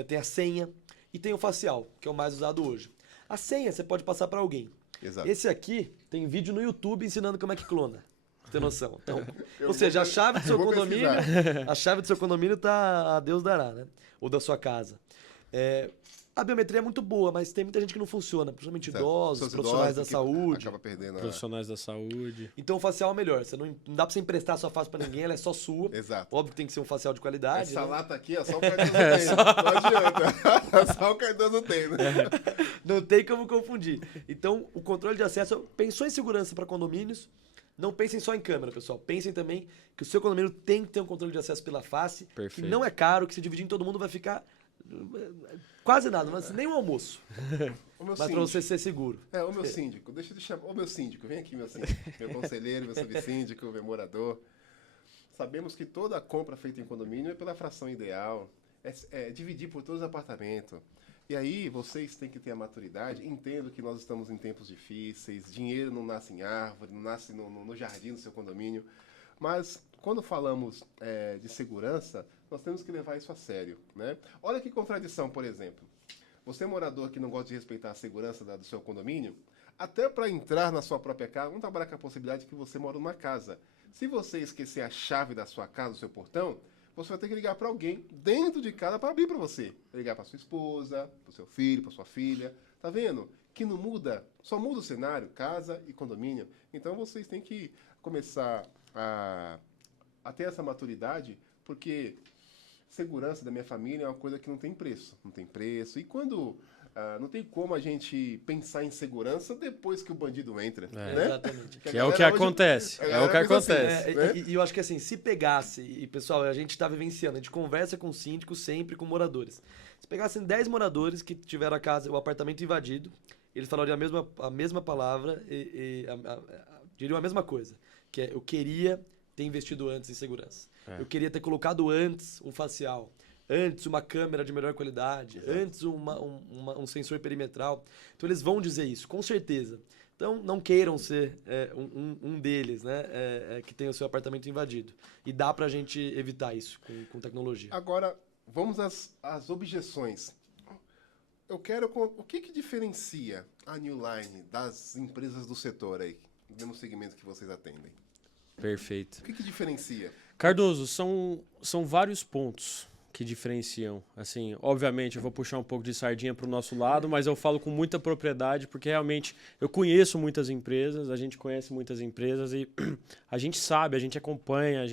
tem a senha e tem o facial, que é o mais usado hoje. A senha você pode passar para alguém. Exato. Esse aqui tem vídeo no YouTube ensinando como é que clona. Tem noção? Então, ou seja, a chave do seu condomínio, a chave do seu condomínio tá a Deus dará, né? Ou da sua casa. A biometria é muito boa, mas tem muita gente que não funciona, principalmente idosos, profissionais da saúde. Acaba perdendo Profissionais da saúde. Então o facial é melhor. Você não dá pra você emprestar a sua face pra ninguém, ela é só sua. Exato. Óbvio que tem que ser um facial de qualidade. Essa né? lata aqui, ó, só o Cardoso tem. Não adianta. Só o Cardoso tem, né? Não tem como confundir. Então, o controle de acesso, pensou em segurança para condomínios, não pensem só em câmera, pessoal. Pensem também que o seu condomínio tem que ter um controle de acesso pela face, Perfeito. que não é caro, que se dividir em todo mundo vai ficar quase nada, mas nem um almoço. Mas para você ser seguro. O meu síndico, deixa eu chamar. O meu síndico, vem aqui, meu síndico. Meu conselheiro, meu subsíndico, meu morador. Sabemos que toda a compra feita em condomínio é pela fração ideal. dividir por todos os apartamentos. E aí vocês têm que ter a maturidade, entendo que nós estamos em tempos difíceis, dinheiro não nasce em árvore, não nasce no jardim do seu condomínio, mas quando falamos de segurança, nós temos que levar isso a sério, né? Olha que contradição, por exemplo. Você, morador que não gosta de respeitar a segurança do seu condomínio, até para entrar na sua própria casa, vamos trabalhar com a possibilidade que você mora numa casa. Se você esquecer a chave da sua casa, do seu portão, você vai ter que ligar para alguém dentro de casa para abrir para você. Ligar para sua esposa, para o seu filho, para sua filha. Tá vendo? Que não muda, só muda o cenário, casa e condomínio. Então vocês têm que começar a ter essa maturidade, porque segurança da minha família é uma coisa que não tem preço. Não tem preço. E quando... não tem como a gente pensar em segurança depois que o bandido entra, né? Exatamente. Que é o que acontece. Hoje, É o que acontece. né? E eu acho que assim, se pegasse, e pessoal, a gente tá vivenciando, a gente conversa com o síndico sempre com moradores. Se pegassem 10 moradores que tiveram a casa, o apartamento invadido, eles falariam a mesma palavra diriam a mesma coisa, que é: eu queria ter investido antes em segurança. Eu queria ter colocado antes um facial. Antes uma câmera de melhor qualidade, antes um sensor perimetral. Então eles vão dizer isso, com certeza. Então não queiram ser um deles, né, que tem o seu apartamento invadido. E dá pra gente evitar isso com tecnologia. Agora, vamos às objeções. O que diferencia a New Line das empresas do setor aí, no segmento que vocês atendem? Perfeito. O que diferencia? Cardoso, são vários pontos que diferenciam. Assim, obviamente, eu vou puxar um pouco de sardinha para o nosso lado, mas eu falo com muita propriedade, porque realmente eu conheço muitas empresas, a gente conhece muitas empresas e a gente sabe, a gente acompanha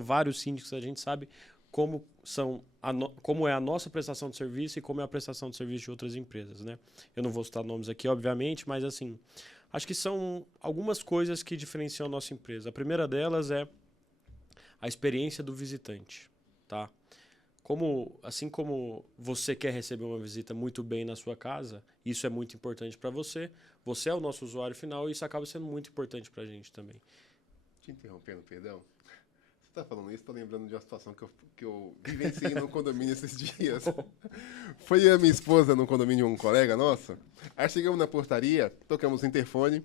vários síndicos, a gente sabe como é a nossa prestação de serviço e como é a prestação de serviço de outras empresas, né? Eu não vou citar nomes aqui, obviamente, mas assim, acho que são algumas coisas que diferenciam a nossa empresa. A primeira delas é a experiência do visitante, tá? Assim como você quer receber uma visita muito bem na sua casa, isso é muito importante para você. Você é o nosso usuário final e isso acaba sendo muito importante para a gente também. Te interrompendo, perdão. Você está falando isso, estou lembrando de uma situação que eu vivenciei no condomínio esses dias. Foi eu e minha esposa no condomínio de um colega nosso. Aí chegamos na portaria, tocamos o interfone.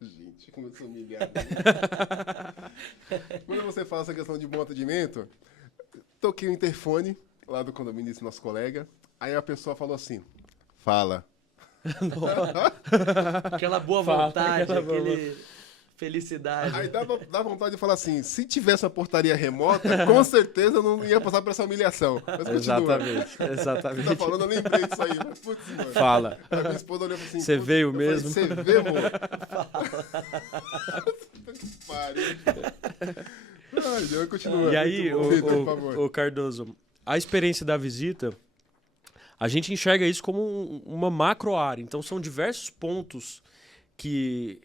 Gente, como eu sou humilhado. Quando você fala essa questão de bom atendimento, toquei o interfone lá do condomínio desse nosso colega. Aí a pessoa falou assim: fala. Aquela boa vontade, felicidade. Aí dá vontade de falar assim: se tivesse uma portaria remota, com certeza eu não ia passar por essa humilhação. Mas Exatamente. Você tá falando, eu lembrei disso aí. Mas, putz, mano. Fala. A minha esposa olhou assim: Você veio mesmo? Você veio, amor? Que pariu. Ai, eu continuo. E aí, por favor. o Cardoso, a experiência da visita, a gente enxerga isso como uma macro área. Então, são diversos pontos que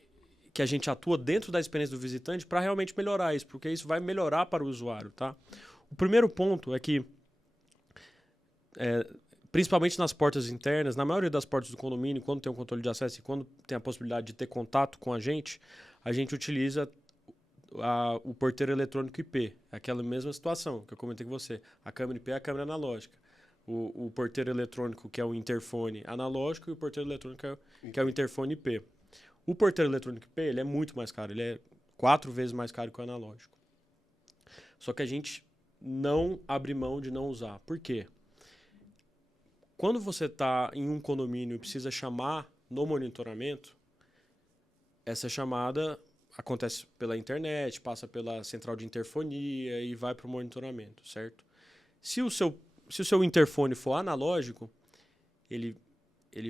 a gente atua dentro da experiência do visitante para realmente melhorar isso, porque isso vai melhorar para o usuário, tá? O primeiro ponto é que, principalmente nas portas internas, na maioria das portas do condomínio, quando tem um controle de acesso e quando tem a possibilidade de ter contato com a gente utiliza o porteiro eletrônico IP. É aquela mesma situação que eu comentei com você. A câmera IP é a câmera analógica. O porteiro eletrônico, que é o interfone analógico, e o porteiro eletrônico, que é o interfone IP. O porteiro eletrônico IP, ele é muito mais caro. Ele é 4 vezes mais caro que o analógico. Só que a gente não abre mão de não usar. Por quê? Quando você está em um condomínio e precisa chamar no monitoramento, essa chamada acontece pela internet, passa pela central de interfonia e vai para o monitoramento, certo? Se o seu interfone for analógico, ele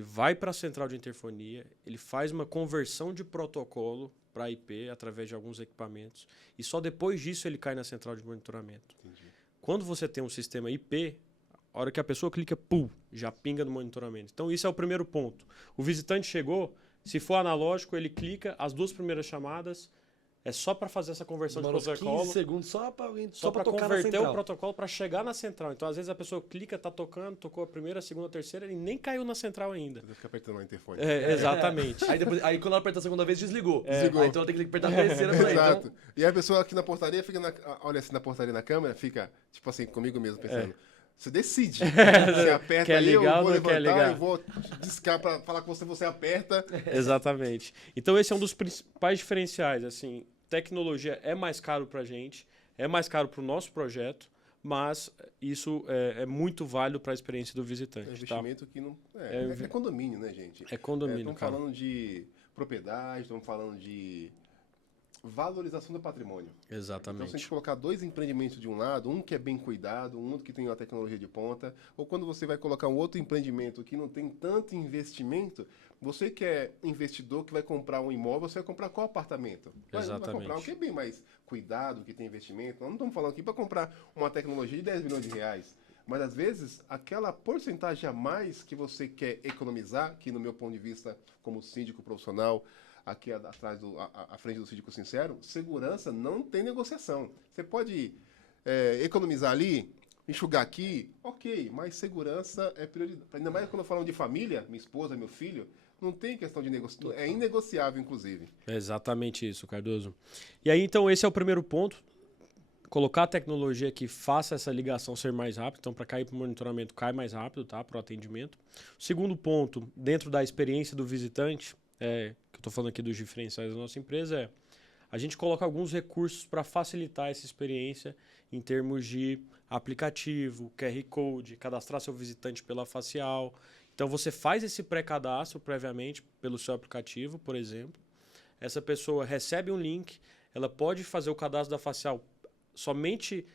vai para a central de interfonia, ele faz uma conversão de protocolo para IP através de alguns equipamentos e só depois disso ele cai na central de monitoramento. Entendi. Quando você tem um sistema IP, a hora que a pessoa clica, pum, já pinga no monitoramento. Então isso é o primeiro ponto. O visitante chegou, se for analógico, ele clica, as 2 primeiras chamadas é só para fazer essa conversão de protocolo. 15 segundos só para tocar converter na central. o protocolo para chegar na central. Então, às vezes, a pessoa clica, tá tocando, tocou a primeira, a segunda, a terceira e nem caiu na central ainda. Você fica apertando o interfone. Exatamente. Aí quando ela aperta a segunda vez, desligou. Desligou. Aí então ela tem que apertar a terceira pra ir. Exato. Então... E aí a pessoa aqui na portaria fica olha assim na portaria na câmera, fica tipo assim, comigo mesmo, pensando. Você decide. Você aperta quer ali, ligar eu vou ou não quer levantar, ligar? eu vou discar para falar com você, você aperta. Exatamente. Então esse é um dos principais diferenciais, assim, tecnologia é mais caro para a gente, é mais caro para o nosso projeto, mas isso é muito válido para a experiência do É um visitante. Tá? investimento que não... É condomínio, né, gente? É condomínio, Estamos cara. falando de propriedade, estamos falando de valorização do patrimônio. Então, se a Exatamente. gente colocar dois empreendimentos de um lado, um que é bem cuidado, um outro que tem uma tecnologia de ponta, ou quando você vai colocar um outro empreendimento que não tem tanto investimento, você que é investidor que vai comprar um imóvel, você vai comprar qual apartamento? Vai comprar um que é bem mais cuidado, que tem investimento. Nós não estamos falando aqui para comprar uma tecnologia de 10 milhões de reais. Mas, às vezes, aquela porcentagem a mais que você quer economizar, que no meu ponto de vista, como síndico profissional, aqui atrás à frente do síndico sincero, segurança não tem negociação. Você pode economizar ali, enxugar aqui, ok, mas segurança é prioridade. Ainda mais quando falamos de família, minha esposa, meu filho, não tem questão de negociação, é inegociável, inclusive. É exatamente isso, Cardoso. E aí, então, esse é o primeiro ponto. Colocar a tecnologia que faça essa ligação ser mais rápida. Então, para cair para o monitoramento, cai mais rápido, tá? Para o atendimento. O segundo ponto, dentro da experiência do visitante, que eu estou falando aqui dos diferenciais da nossa empresa, a gente coloca alguns recursos para facilitar essa experiência em termos de aplicativo, QR Code, cadastrar seu visitante pela facial. Então, você faz esse pré-cadastro previamente pelo seu aplicativo, por exemplo. Essa pessoa recebe um link, ela pode fazer o cadastro da facial somente,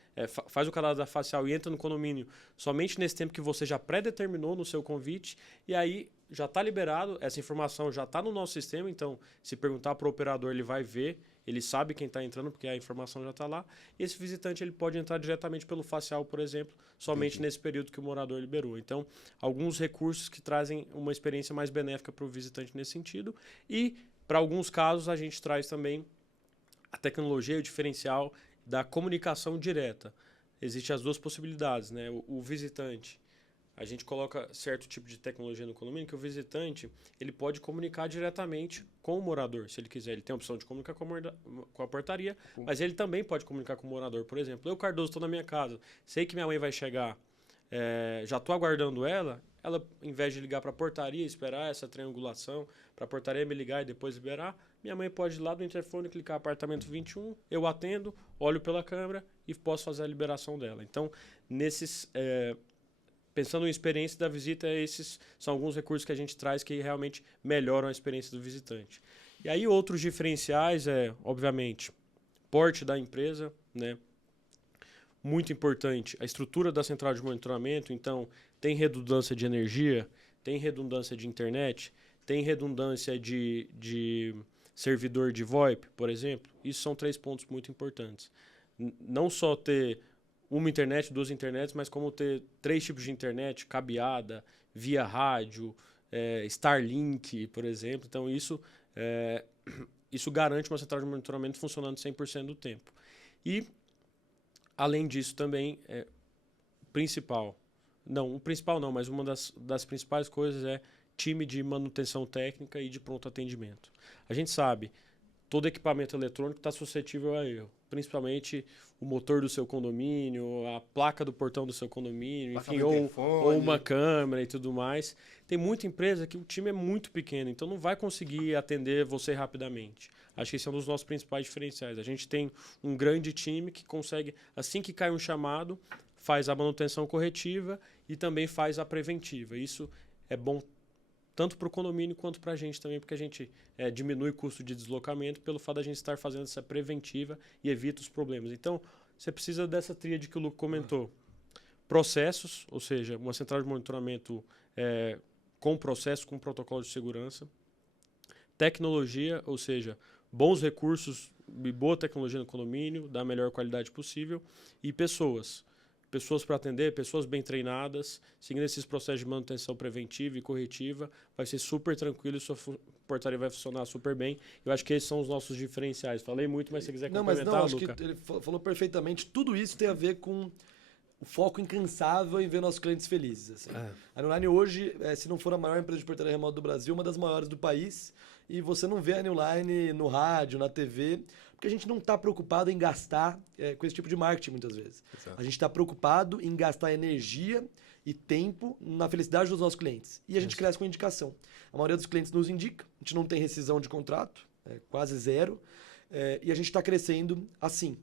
faz o cadastro da facial e entra no condomínio somente nesse tempo que você já pré-determinou no seu convite, e aí já está liberado, essa informação já está no nosso sistema, então se perguntar para o operador, ele vai ver, ele sabe quem está entrando, porque a informação já está lá, e esse visitante ele pode entrar diretamente pelo facial, por exemplo, somente nesse período que o morador liberou. Então, alguns recursos que trazem uma experiência mais benéfica para o visitante nesse sentido, e para alguns casos a gente traz também a tecnologia e o diferencial da comunicação direta. Existem as duas possibilidades, né? O visitante, a gente coloca certo tipo de tecnologia no condomínio que o visitante ele pode comunicar diretamente com o morador, se ele quiser. Ele tem a opção de comunicar com a portaria, mas ele também pode comunicar com o morador. Por exemplo, eu, Cardoso, estou na minha casa, sei que minha mãe vai chegar, já estou aguardando ela, em vez de ligar para a portaria, esperar essa triangulação, para a portaria me ligar e depois liberar, minha mãe pode ir lá do interfone, clicar apartamento 21, eu atendo, olho pela câmera e posso fazer a liberação dela. Então, pensando em experiência da visita, esses são alguns recursos que a gente traz que realmente melhoram a experiência do visitante. E aí outros diferenciais obviamente, porte da empresa, né? Muito importante, a estrutura da central de monitoramento, então tem redundância de energia, tem redundância de internet, tem redundância de servidor de VoIP, por exemplo. Isso são 3 pontos muito importantes. Não só ter uma internet, 2 internets, mas como ter 3 tipos de internet, cabeada, via rádio, Starlink, por exemplo. Então, isso garante uma central de monitoramento funcionando 100% do tempo. E, além disso, também, mas uma das principais coisas é time de manutenção técnica e de pronto atendimento. A gente sabe, todo equipamento eletrônico está suscetível a erro, principalmente o motor do seu condomínio, a placa do portão do seu condomínio, enfim, ou uma câmera e tudo mais. Tem muita empresa que o time é muito pequeno, então não vai conseguir atender você rapidamente. Acho que esse é um dos nossos principais diferenciais. A gente tem um grande time que consegue, assim que cai um chamado, faz a manutenção corretiva e também faz a preventiva. Isso é bom tanto para o condomínio quanto para a gente também, porque a gente diminui o custo de deslocamento pelo fato de a gente estar fazendo essa preventiva e evita os problemas. Então, você precisa dessa tríade que o Luco comentou. Processos, ou seja, uma central de monitoramento com processo, com protocolo de segurança. Tecnologia, ou seja, bons recursos e boa tecnologia no condomínio, da melhor qualidade possível. E pessoas para atender, pessoas bem treinadas, seguindo esses processos de manutenção preventiva e corretiva, vai ser super tranquilo e sua portaria vai funcionar super bem. Eu acho que esses são os nossos diferenciais. Falei muito, mas se você quiser complementar, acho que ele falou perfeitamente. Tudo isso tem a ver com o foco incansável em ver nossos clientes felizes. Assim. A New Line hoje, se não for a maior empresa de portaria remota do Brasil, uma das maiores do país, e você não vê a New Line no rádio, na TV, Porque a gente não está preocupado em gastar com esse tipo de marketing, muitas vezes. Exato. A gente está preocupado em gastar energia e tempo na felicidade dos nossos clientes. E a gente cresce com indicação. A maioria dos clientes nos indica, a gente não tem rescisão de contrato, quase zero, e a gente está crescendo assim.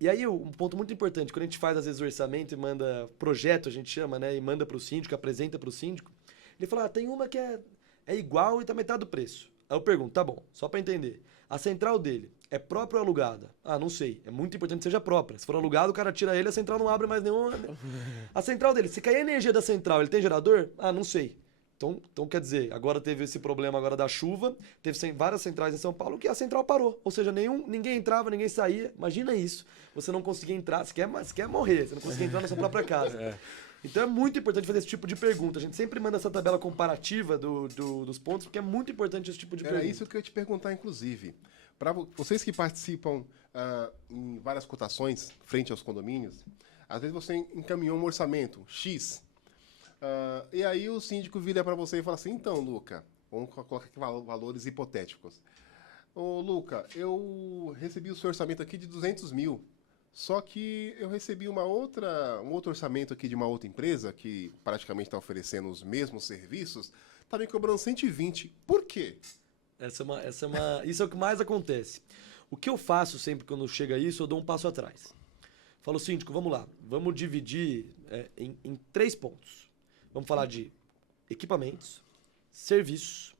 E aí, um ponto muito importante, quando a gente faz, às vezes, o orçamento e manda projeto, a gente chama, né? E manda para o síndico, apresenta para o síndico, ele fala, tem uma que é igual e tá metade do preço. Aí eu pergunto, tá bom, só para entender, a central dele é própria ou alugada? Ah, não sei, é muito importante que seja própria. Se for alugado, o cara tira ele, a central não abre mais nenhuma. A central dele, se cair a energia da central, ele tem gerador? Ah, não sei. Então, quer dizer, agora teve esse problema agora da chuva, teve várias centrais em São Paulo que a central parou. Ou seja, ninguém entrava, ninguém saía. Imagina isso. Você não conseguia entrar, você quer morrer, você não conseguia entrar na sua própria casa. Então é muito importante fazer esse tipo de pergunta. A gente sempre manda essa tabela comparativa dos pontos, porque é muito importante esse tipo de pergunta. Era isso que eu ia te perguntar, inclusive. Para vocês que participam em várias cotações frente aos condomínios, às vezes você encaminhou um orçamento X, e aí o síndico vira para você e fala assim, então, Luca, vamos colocar aqui valores hipotéticos. Ô, Luca, eu recebi o seu orçamento aqui de 200 mil, só que eu recebi um outro orçamento aqui de uma outra empresa que praticamente está oferecendo os mesmos serviços, está me cobrando 120. Por quê? Isso é o que mais acontece. O que eu faço sempre quando chega isso, eu dou um passo atrás. Falo, síndico, vamos lá, vamos dividir em 3 pontos. Vamos falar de equipamentos, serviços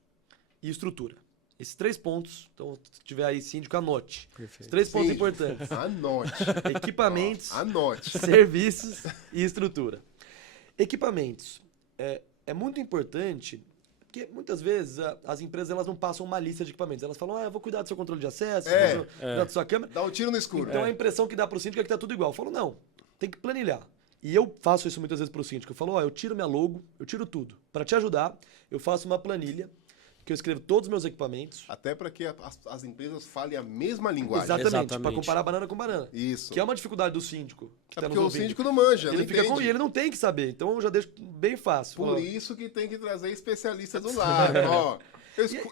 e estrutura. Esses 3 pontos, então se tiver aí síndico, anote. Perfeito. Os 3 pontos Síndico, importantes. Anote. Equipamentos, Anote. serviços e estrutura. Equipamentos. É muito importante, porque muitas vezes as empresas elas não passam uma lista de equipamentos. Elas falam, eu vou cuidar do seu controle de acesso, vou cuidar da sua câmera. Dá um tiro no escuro. Então a impressão que dá para o síndico é que tá tudo igual. Eu falo, não, tem que planilhar. E eu faço isso muitas vezes para o síndico. Eu falo, eu tiro minha logo, eu tiro tudo. Para te ajudar, eu faço uma planilha que eu escrevo todos os meus equipamentos. Até para que as empresas falem a mesma linguagem. Exatamente, para comparar banana com banana. Isso. Que é uma dificuldade do síndico. Que tá Porque nos o ouvindo. síndico não manja, Ele não fica entende. e ele não tem que saber. Então eu já deixo bem fácil. Por Falo, isso que tem que trazer especialistas do lado. Ó,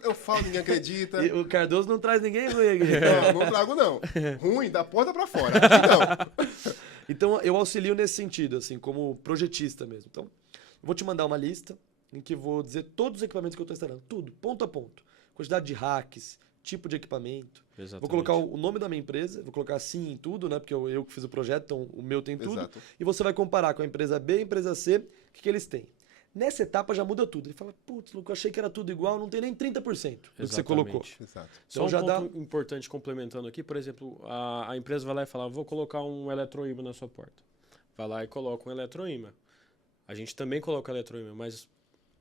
eu falo, ninguém acredita. o Cardoso não traz ninguém ruim aqui. Não trago não. Ruim, da porta para fora. Aqui não. Então, eu auxilio nesse sentido, assim, como projetista mesmo. Então, eu vou te mandar uma lista em que vou dizer todos os equipamentos que eu estou instalando. Tudo, ponto a ponto. Quantidade de racks, tipo de equipamento. Exatamente. Vou colocar o nome da minha empresa, vou colocar sim em tudo, né? Porque eu que fiz o projeto, então o meu tem tudo. Exato. E você vai comparar com a empresa B e a empresa C, o que eles têm. Nessa etapa já muda tudo. Ele fala, putz, Luca, eu achei que era tudo igual, não tem nem 30% do que você colocou. Exato. Só Então um já dá... ponto importante complementando aqui, por exemplo, a empresa vai lá e fala, vou colocar um eletroímã na sua porta. Vai lá e coloca um eletroímã. A gente também coloca eletroímã, mas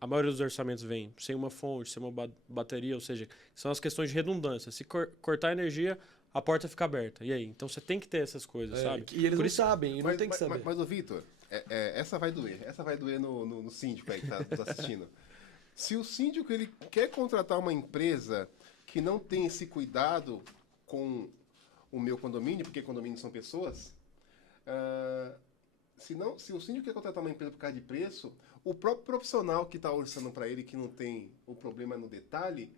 a maioria dos orçamentos vem sem uma fonte, sem uma bateria, ou seja, são as questões de redundância. Se cortar a energia, a porta fica aberta. E aí? Então você tem que ter essas coisas, sabe? E eles Por não isso- sabem, e não tem que saber. Mas ô Vitor, essa vai doer. Essa vai doer no síndico aí que tá nos assistindo. Se o síndico ele quer contratar uma empresa que não tem esse cuidado com o meu condomínio, porque condomínios são pessoas, se o síndico quer contratar uma empresa por causa de preço, o próprio profissional que está orçando para ele, que não tem o problema no detalhe,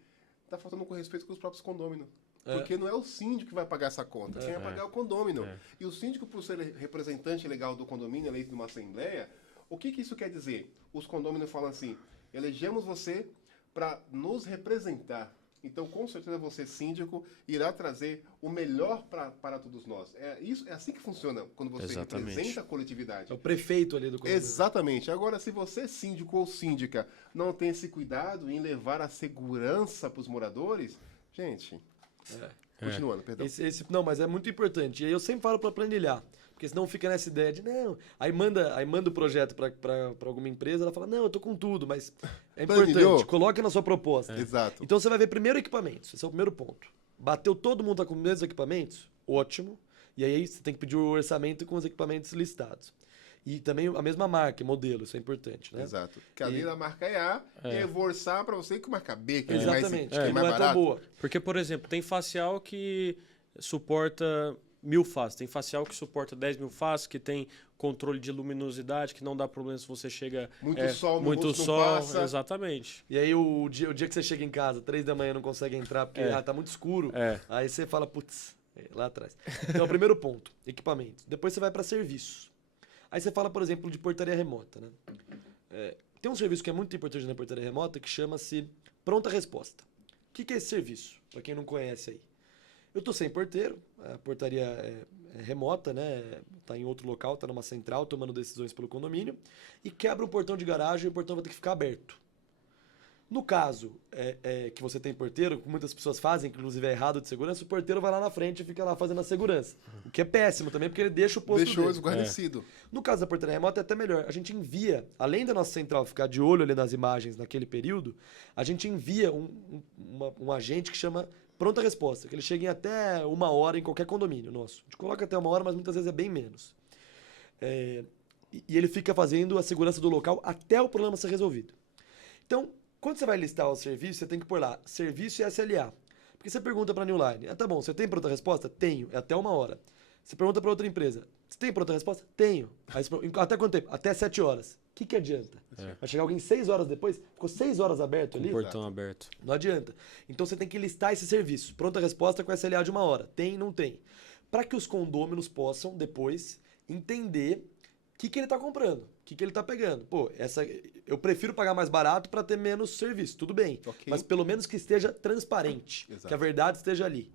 está faltando com respeito com os próprios condôminos. Porque não é o síndico que vai pagar essa conta, quem vai pagar é o condômino. E o síndico, por ser representante legal do condomínio, eleito numa assembleia, o que isso quer dizer? Os condôminos falam assim, elegemos você para nos representar. Então, com certeza, você, síndico, irá trazer o melhor para todos nós. É assim que funciona quando você Exatamente. representa a coletividade. É o prefeito ali do condomínio. Exatamente. Agora, se você, síndico ou síndica, não tem esse cuidado em levar a segurança para os moradores, gente... Continuando, perdão. Não, mas é muito importante. E aí eu sempre falo para planilhar. Porque senão fica nessa ideia de, não... Aí manda o projeto para alguma empresa, ela fala, não, eu tô com tudo, mas é importante, Planilhou? coloque na sua proposta. Exato. Então você vai ver primeiro equipamentos, esse é o primeiro ponto. Bateu todo mundo tá com os mesmos equipamentos? Ótimo. E aí você tem que pedir o orçamento com os equipamentos listados. E também a mesma marca, modelo, isso é importante, né? Exato. Que ali da marca é A, e eu vou orçar para você com marca B, que Exatamente, é que mais não é tão barato. boa. Porque, por exemplo, tem facial que suporta 1000 faces. Tem facial que suporta 10.000 faces, que tem controle de luminosidade, que não dá problema se você chega... Muito sol, no muito rosto não sol, passa. exatamente. E aí o dia que você chega em casa, 3 da manhã, não consegue entrar porque tá muito escuro, aí você fala, putz, lá atrás. Então, o primeiro ponto, equipamento. Depois você vai para serviços. Aí você fala, por exemplo, de portaria remota, né? Tem um serviço que é muito importante na portaria remota que chama-se Pronta Resposta. O que é esse serviço? Para quem não conhece aí. Eu tô sem porteiro, a portaria é remota, né? Tá em outro local, tá numa central, tomando decisões pelo condomínio, e quebra um portão de garagem e o portão vai ter que ficar aberto. No caso que você tem porteiro, que muitas pessoas fazem, que inclusive é errado de segurança, o porteiro vai lá na frente e fica lá fazendo a segurança. O que é péssimo também, porque ele deixa o posto Deixou dele. esguarnecido. No caso da portaria remota é até melhor. A gente envia, além da nossa central ficar de olho ali nas imagens naquele período, a gente envia um agente que chama Pronta Resposta, que ele chega em até 1 hora em qualquer condomínio nosso. A gente coloca até 1 hora, mas muitas vezes é bem menos. E ele fica fazendo a segurança do local até o problema ser resolvido. Então, quando você vai listar o serviço, você tem que pôr lá serviço e SLA. Porque você pergunta para a Newline, tá bom, você tem pronta resposta? Tenho, é até 1 hora. Você pergunta para outra empresa, você tem pronta resposta? Tenho. Aí você, até quanto tempo? Até 7 horas. O que adianta? Vai chegar alguém 6 horas depois, ficou 6 horas aberto ali? Com o portão aberto. Não adianta. Então você tem que listar esse serviço. Pronta resposta com SLA de 1 hora. Tem, não tem. Para que os condôminos possam depois entender o que ele está comprando, o que ele está pegando. Pô, eu prefiro pagar mais barato para ter menos serviço, tudo bem. Ok. Mas pelo menos que esteja transparente, Exato. que a verdade esteja ali.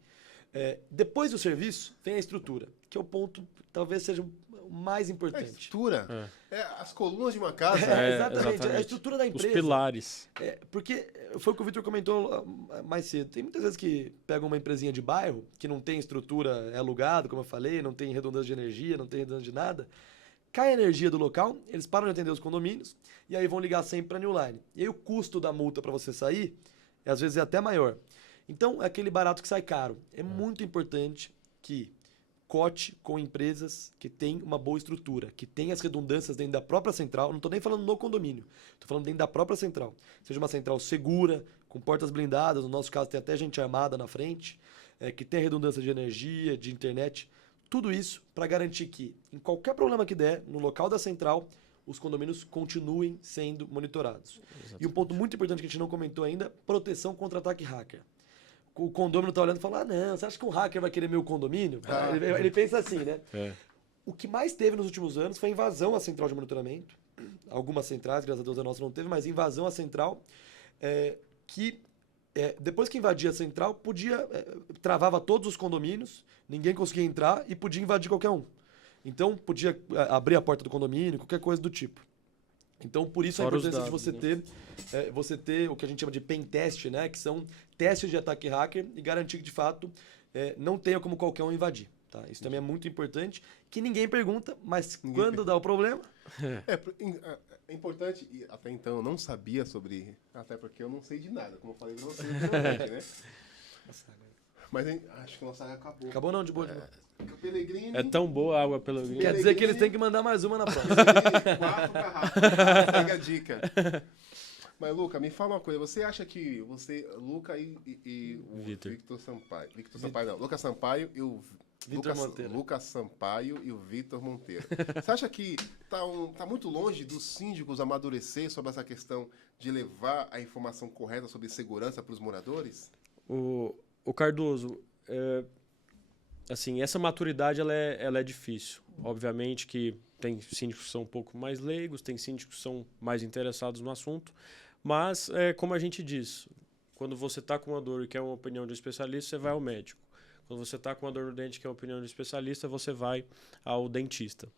Depois do serviço, vem a estrutura, que é o ponto, talvez seja o mais A importante. estrutura. As colunas de uma casa. Exatamente, a estrutura da Os empresa. pilares. Porque foi o que o Vitor comentou mais cedo. Tem muitas vezes que pegam uma empresinha de bairro, que não tem estrutura, é alugado, como eu falei, não tem redundância de energia, não tem redundância de nada. Cai a energia do local, eles param de atender os condomínios, e aí vão ligar sempre para a Newline. E aí o custo da multa para você sair, às vezes é até maior. Então, é aquele barato que sai caro. É muito importante que cote com empresas que têm uma boa estrutura, que tem as redundâncias dentro da própria central. Não estou nem falando no condomínio, estou falando dentro da própria central. Seja uma central segura, com portas blindadas, no nosso caso tem até gente armada na frente, que tem redundância de energia, de internet. Tudo isso para garantir que, em qualquer problema que der, no local da central, os condomínios continuem sendo monitorados. Exatamente. E um ponto muito importante que a gente não comentou ainda, proteção contra ataque hacker. O condômino tá olhando e fala, não, você acha que um hacker vai querer meu condomínio? Ele pensa assim, né? O que mais teve nos últimos anos foi invasão à central de monitoramento. Algumas centrais, graças a Deus a nossa não teve, mas invasão à central depois que invadia a central, travava todos os condomínios, ninguém conseguia entrar e podia invadir qualquer um. Então, podia abrir a porta do condomínio, qualquer coisa do tipo. Então, por isso a importância de você ter o que a gente chama de pen test, né? Que são testes de ataque hacker e garantir que, de fato, não tenha como qualquer um invadir. Tá? Isso também é muito importante, que ninguém pergunta, mas quando dá o problema... É importante, e até então eu não sabia sobre, até porque eu não sei de nada, como eu falei pra você anteriormente, né? Mas acho que a nossa água acabou. Acabou não, de boa. Pellegrini, É tão boa a água Pellegrini. Quer dizer que eles têm que mandar mais uma na próxima. 4 garrafas. Pega a dica. Mas, Luca, me fala uma coisa. Você acha que Luca e o Victor Sampaio... Victor Sampaio não. Lucas Sampaio e o... Lucas Sampaio e o Vitor Monteiro. Você acha que tá muito longe dos síndicos amadurecer sobre essa questão de levar a informação correta sobre segurança para os moradores? O Cardoso, assim, essa maturidade ela é difícil. Obviamente que tem síndicos que são um pouco mais leigos, tem síndicos que são mais interessados no assunto, mas, como a gente diz, quando você está com uma dor e quer uma opinião de um especialista, você vai ao médico. Quando você está com uma dor no dente e quer a opinião de um especialista, você vai ao dentista.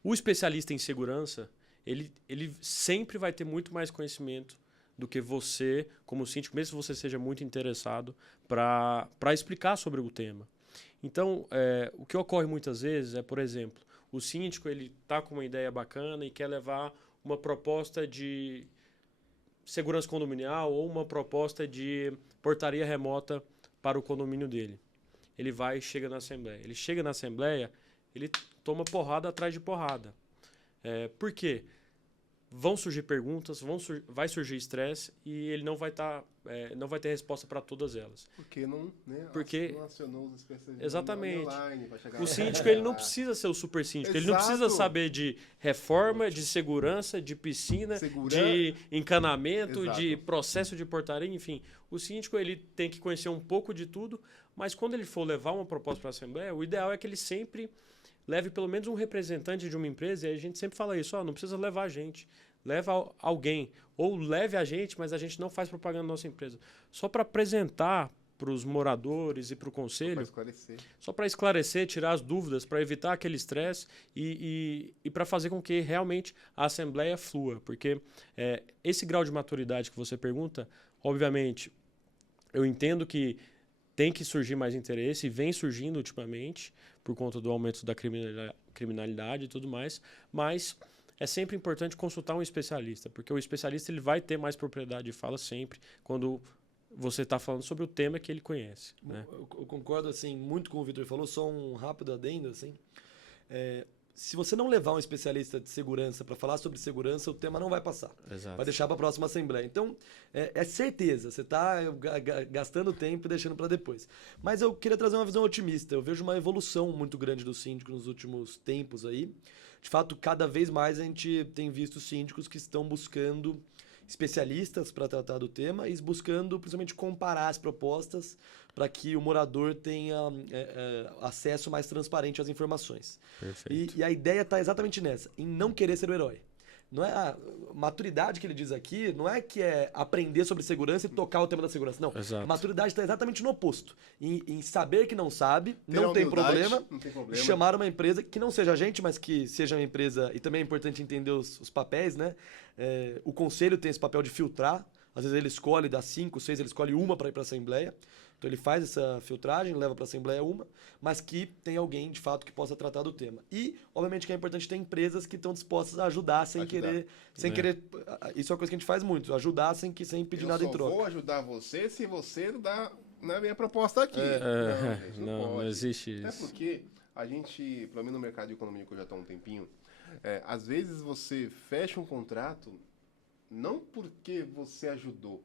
O especialista em segurança, ele sempre vai ter muito mais conhecimento do que você, como síndico, mesmo que você seja muito interessado, para explicar sobre o tema. Então, o que ocorre muitas vezes é, por exemplo, o síndico está com uma ideia bacana e quer levar uma proposta de segurança condominial ou uma proposta de portaria remota para o condomínio dele. Ele vai e chega na Assembleia. Ele chega na Assembleia, ele toma porrada atrás de porrada. Por quê? vão surgir perguntas, vai surgir estresse e ele não vai ter resposta para todas elas. Porque não, né, Porque não acionou os especialistas exatamente. online para chegar O síndico ele não precisa ser o super síndico, ele não precisa Exato. saber de reforma, de segurança, de piscina, de encanamento, Exato. de processo de portaria, enfim. O síndico ele tem que conhecer um pouco de tudo, mas quando ele for levar uma proposta para a Assembleia, o ideal é que ele sempre leve pelo menos um representante de uma empresa, e a gente sempre fala isso, não precisa levar a gente, leva alguém, ou leve a gente, mas a gente não faz propaganda na nossa empresa. Só para apresentar para os moradores e para o conselho, só para esclarecer, tirar as dúvidas, para evitar aquele estresse e para fazer com que realmente a Assembleia flua, porque esse grau de maturidade que você pergunta, obviamente, eu entendo que tem que surgir mais interesse, e vem surgindo ultimamente, por conta do aumento da criminalidade e tudo mais, mas é sempre importante consultar um especialista, porque o especialista ele vai ter mais propriedade de fala sempre, quando você está falando sobre o tema que ele conhece. Né? Eu concordo assim, muito com o Vitor falou, só um rápido adendo. Assim, se você não levar um especialista de segurança para falar sobre segurança, o tema não vai passar. Exato. Vai deixar para a próxima Assembleia. Então, é certeza, você está gastando tempo e deixando para depois. Mas eu queria trazer uma visão otimista. Eu vejo uma evolução muito grande do síndico nos últimos tempos aí. De fato, cada vez mais a gente tem visto síndicos que estão buscando especialistas para tratar do tema e buscando principalmente comparar as propostas para que o morador tenha acesso mais transparente às informações. Perfeito. E a ideia está exatamente nessa, em não querer ser o herói. Não é a maturidade que ele diz aqui, não é que é aprender sobre segurança e tocar o tema da segurança. Não, Exato. a maturidade está exatamente no oposto. Em saber que não sabe, Ter não tem humildade, problema, não tem e problema. chamar uma empresa que não seja a gente, mas que seja uma empresa, e também é importante entender os papéis, né? O conselho tem esse papel de filtrar, às vezes ele escolhe, dá 5, 6, ele escolhe uma para ir para a Assembleia. Então ele faz essa filtragem, leva para a Assembleia uma, mas que tem alguém de fato que possa tratar do tema. E, obviamente, que é importante ter empresas que estão dispostas a ajudar sem querer. Isso é uma coisa que a gente faz muito, ajudar sem pedir nada em troca. Eu só vou ajudar você se você dá na minha proposta aqui. Não existe Até isso. porque a gente, pelo menos no mercado de economia que eu já estou há um tempinho, às vezes você fecha um contrato não porque você ajudou,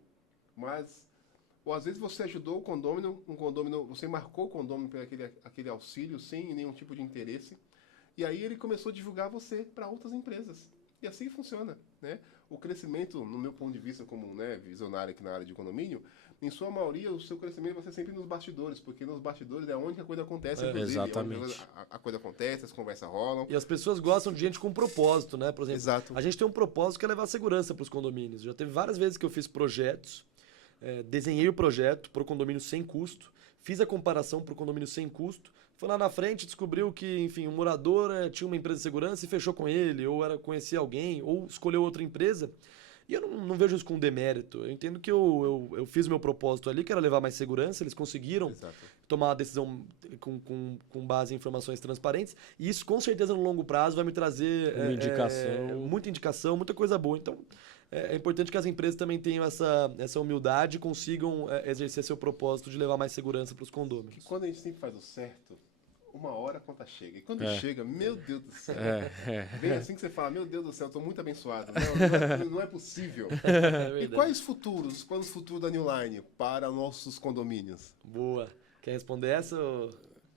mas ou às vezes você ajudou um condomínio, você marcou o condomínio por aquele auxílio sem nenhum tipo de interesse, e aí ele começou a divulgar você para outras empresas. E assim funciona, né? O crescimento, no meu ponto de vista como visionário aqui na área de condomínio, em sua maioria o seu crescimento vai ser sempre nos bastidores, porque nos bastidores é onde a coisa acontece, inclusive. Exatamente. Onde a coisa acontece, as conversas rolam. E as pessoas gostam de gente com propósito, né? Por exemplo, Exato. a gente tem um propósito que é levar segurança para os condomínios. Já teve várias vezes que eu fiz projetos, desenhei o projeto para o condomínio sem custo, fiz a comparação para o condomínio sem custo, foi lá na frente, descobriu que, enfim, um morador tinha uma empresa de segurança e fechou com ele, ou conhecia alguém, ou escolheu outra empresa. E eu não vejo isso com demérito. Eu entendo que eu fiz o meu propósito ali, que era levar mais segurança, eles conseguiram tomar a decisão com base em informações transparentes, e isso com certeza no longo prazo vai me trazer muita indicação, muita coisa boa. Então, é importante que as empresas também tenham essa humildade e consigam exercer seu propósito de levar mais segurança para os condôminos. Que quando a gente sempre faz o certo, uma hora a conta chega. E quando chega, meu Deus do céu. Vem assim que você fala, meu Deus do céu, estou muito abençoado. Não é possível. E quais os futuros da New Line para nossos condomínios? Boa. Quer responder essa?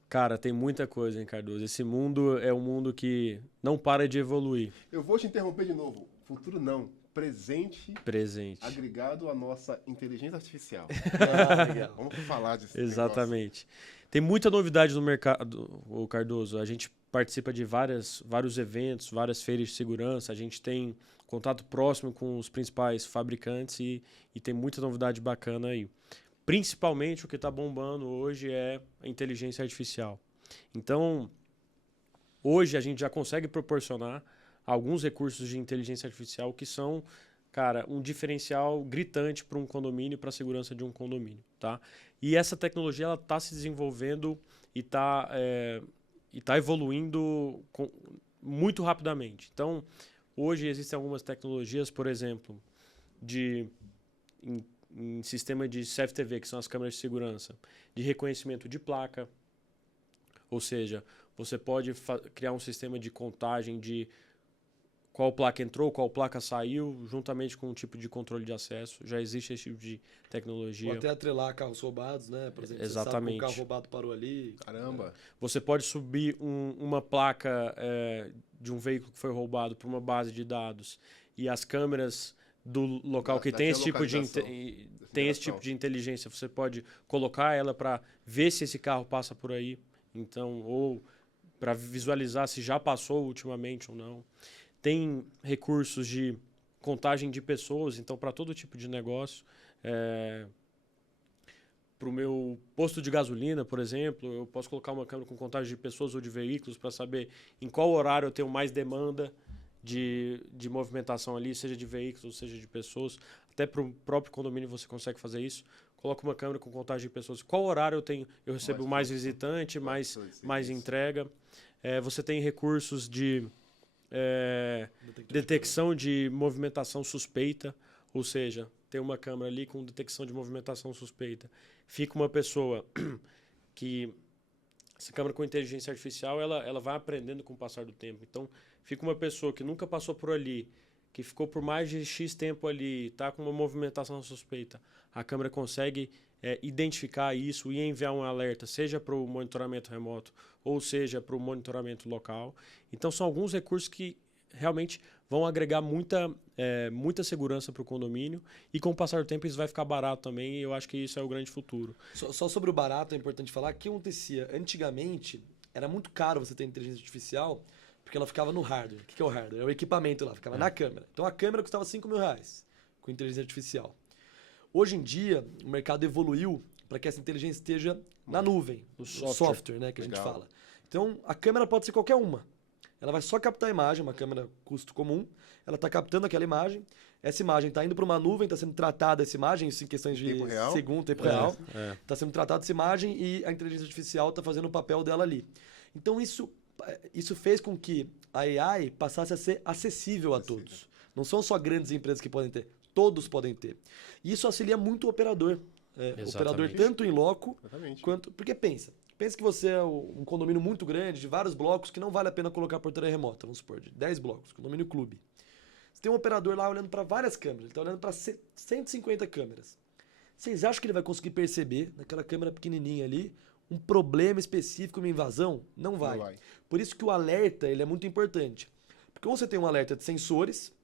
Cara, tem muita coisa, hein, Cardoso? Esse mundo é um mundo que não para de evoluir. Eu vou te interromper de novo. Futuro não. Presente. Agregado à nossa inteligência artificial. Legal. Vamos falar disso. Exatamente. Tem muita novidade no mercado, o Cardoso. A gente participa de vários eventos, várias feiras de segurança. A gente tem contato próximo com os principais fabricantes e tem muita novidade bacana aí. Principalmente o que está bombando hoje é a inteligência artificial. Então, hoje a gente já consegue proporcionar alguns recursos de inteligência artificial que são, cara, um diferencial gritante para um condomínio, para a segurança de um condomínio, tá? E essa tecnologia ela está se desenvolvendo e está evoluindo muito rapidamente. Então, hoje existem algumas tecnologias, por exemplo, em sistema de CFTV, que são as câmeras de segurança, de reconhecimento de placa, ou seja, você pode criar um sistema de contagem de qual placa entrou, qual placa saiu, juntamente com um tipo de controle de acesso. Já existe esse tipo de tecnologia. Ou até atrelar carros roubados, né? Por exemplo, Exatamente. você sabe que o carro roubado parou ali. Caramba. Você pode subir uma placa de um veículo que foi roubado para uma base de dados e as câmeras do local que tem esse tipo de inteligência, você pode colocar ela para ver se esse carro passa por aí, então, ou para visualizar se já passou ultimamente ou não. Tem recursos de contagem de pessoas, então para todo tipo de negócio. Para o meu posto de gasolina, por exemplo, eu posso colocar uma câmera com contagem de pessoas ou de veículos para saber em qual horário eu tenho mais demanda de movimentação ali, seja de veículos, seja de pessoas. Até para o próprio condomínio você consegue fazer isso. Coloca uma câmera com contagem de pessoas. Qual horário eu recebo mais visitante, mais entrega. Você tem recursos de detecção de movimentação suspeita, ou seja, tem uma câmera ali com detecção de movimentação suspeita. Fica uma pessoa que... Essa câmera com inteligência artificial, ela vai aprendendo com o passar do tempo. Então, fica uma pessoa que nunca passou por ali, que ficou por mais de X tempo ali, está com uma movimentação suspeita. A câmera consegue identificar isso e enviar um alerta, seja para o monitoramento remoto ou seja para o monitoramento local. Então, são alguns recursos que realmente vão agregar muita segurança para o condomínio e com o passar do tempo isso vai ficar barato também e eu acho que isso é o grande futuro. Só sobre o barato é importante falar que acontecia antigamente, era muito caro você ter inteligência artificial porque ela ficava no hardware. O que é o hardware? É o equipamento lá, ficava na câmera. Então a câmera custava R$5.000 com inteligência artificial. Hoje em dia, o mercado evoluiu para que essa inteligência esteja na nuvem, no software, né, que a gente fala. Então a câmera pode ser qualquer uma. Ela vai só captar a imagem, uma câmera custo comum. Ela está captando aquela imagem. Essa imagem está indo para uma nuvem, está sendo tratada essa imagem, isso em questões de segundo, tempo real. Está sendo tratada essa imagem e a inteligência artificial está fazendo o papel dela ali. Então isso fez com que a AI passasse a ser acessível a todos. Não são só grandes empresas que podem ter, todos podem ter. E isso auxilia muito o operador. O operador tanto em loco quanto... Porque pensa que você é um condomínio muito grande, de vários blocos, que não vale a pena colocar portaria remota, vamos supor, de 10 blocos, condomínio clube. Você tem um operador lá olhando para várias câmeras, ele está olhando para 150 câmeras. Vocês acham que ele vai conseguir perceber, naquela câmera pequenininha ali, um problema específico, uma invasão? Não vai. Por isso que o alerta ele é muito importante. Porque ou você tem um alerta de sensores,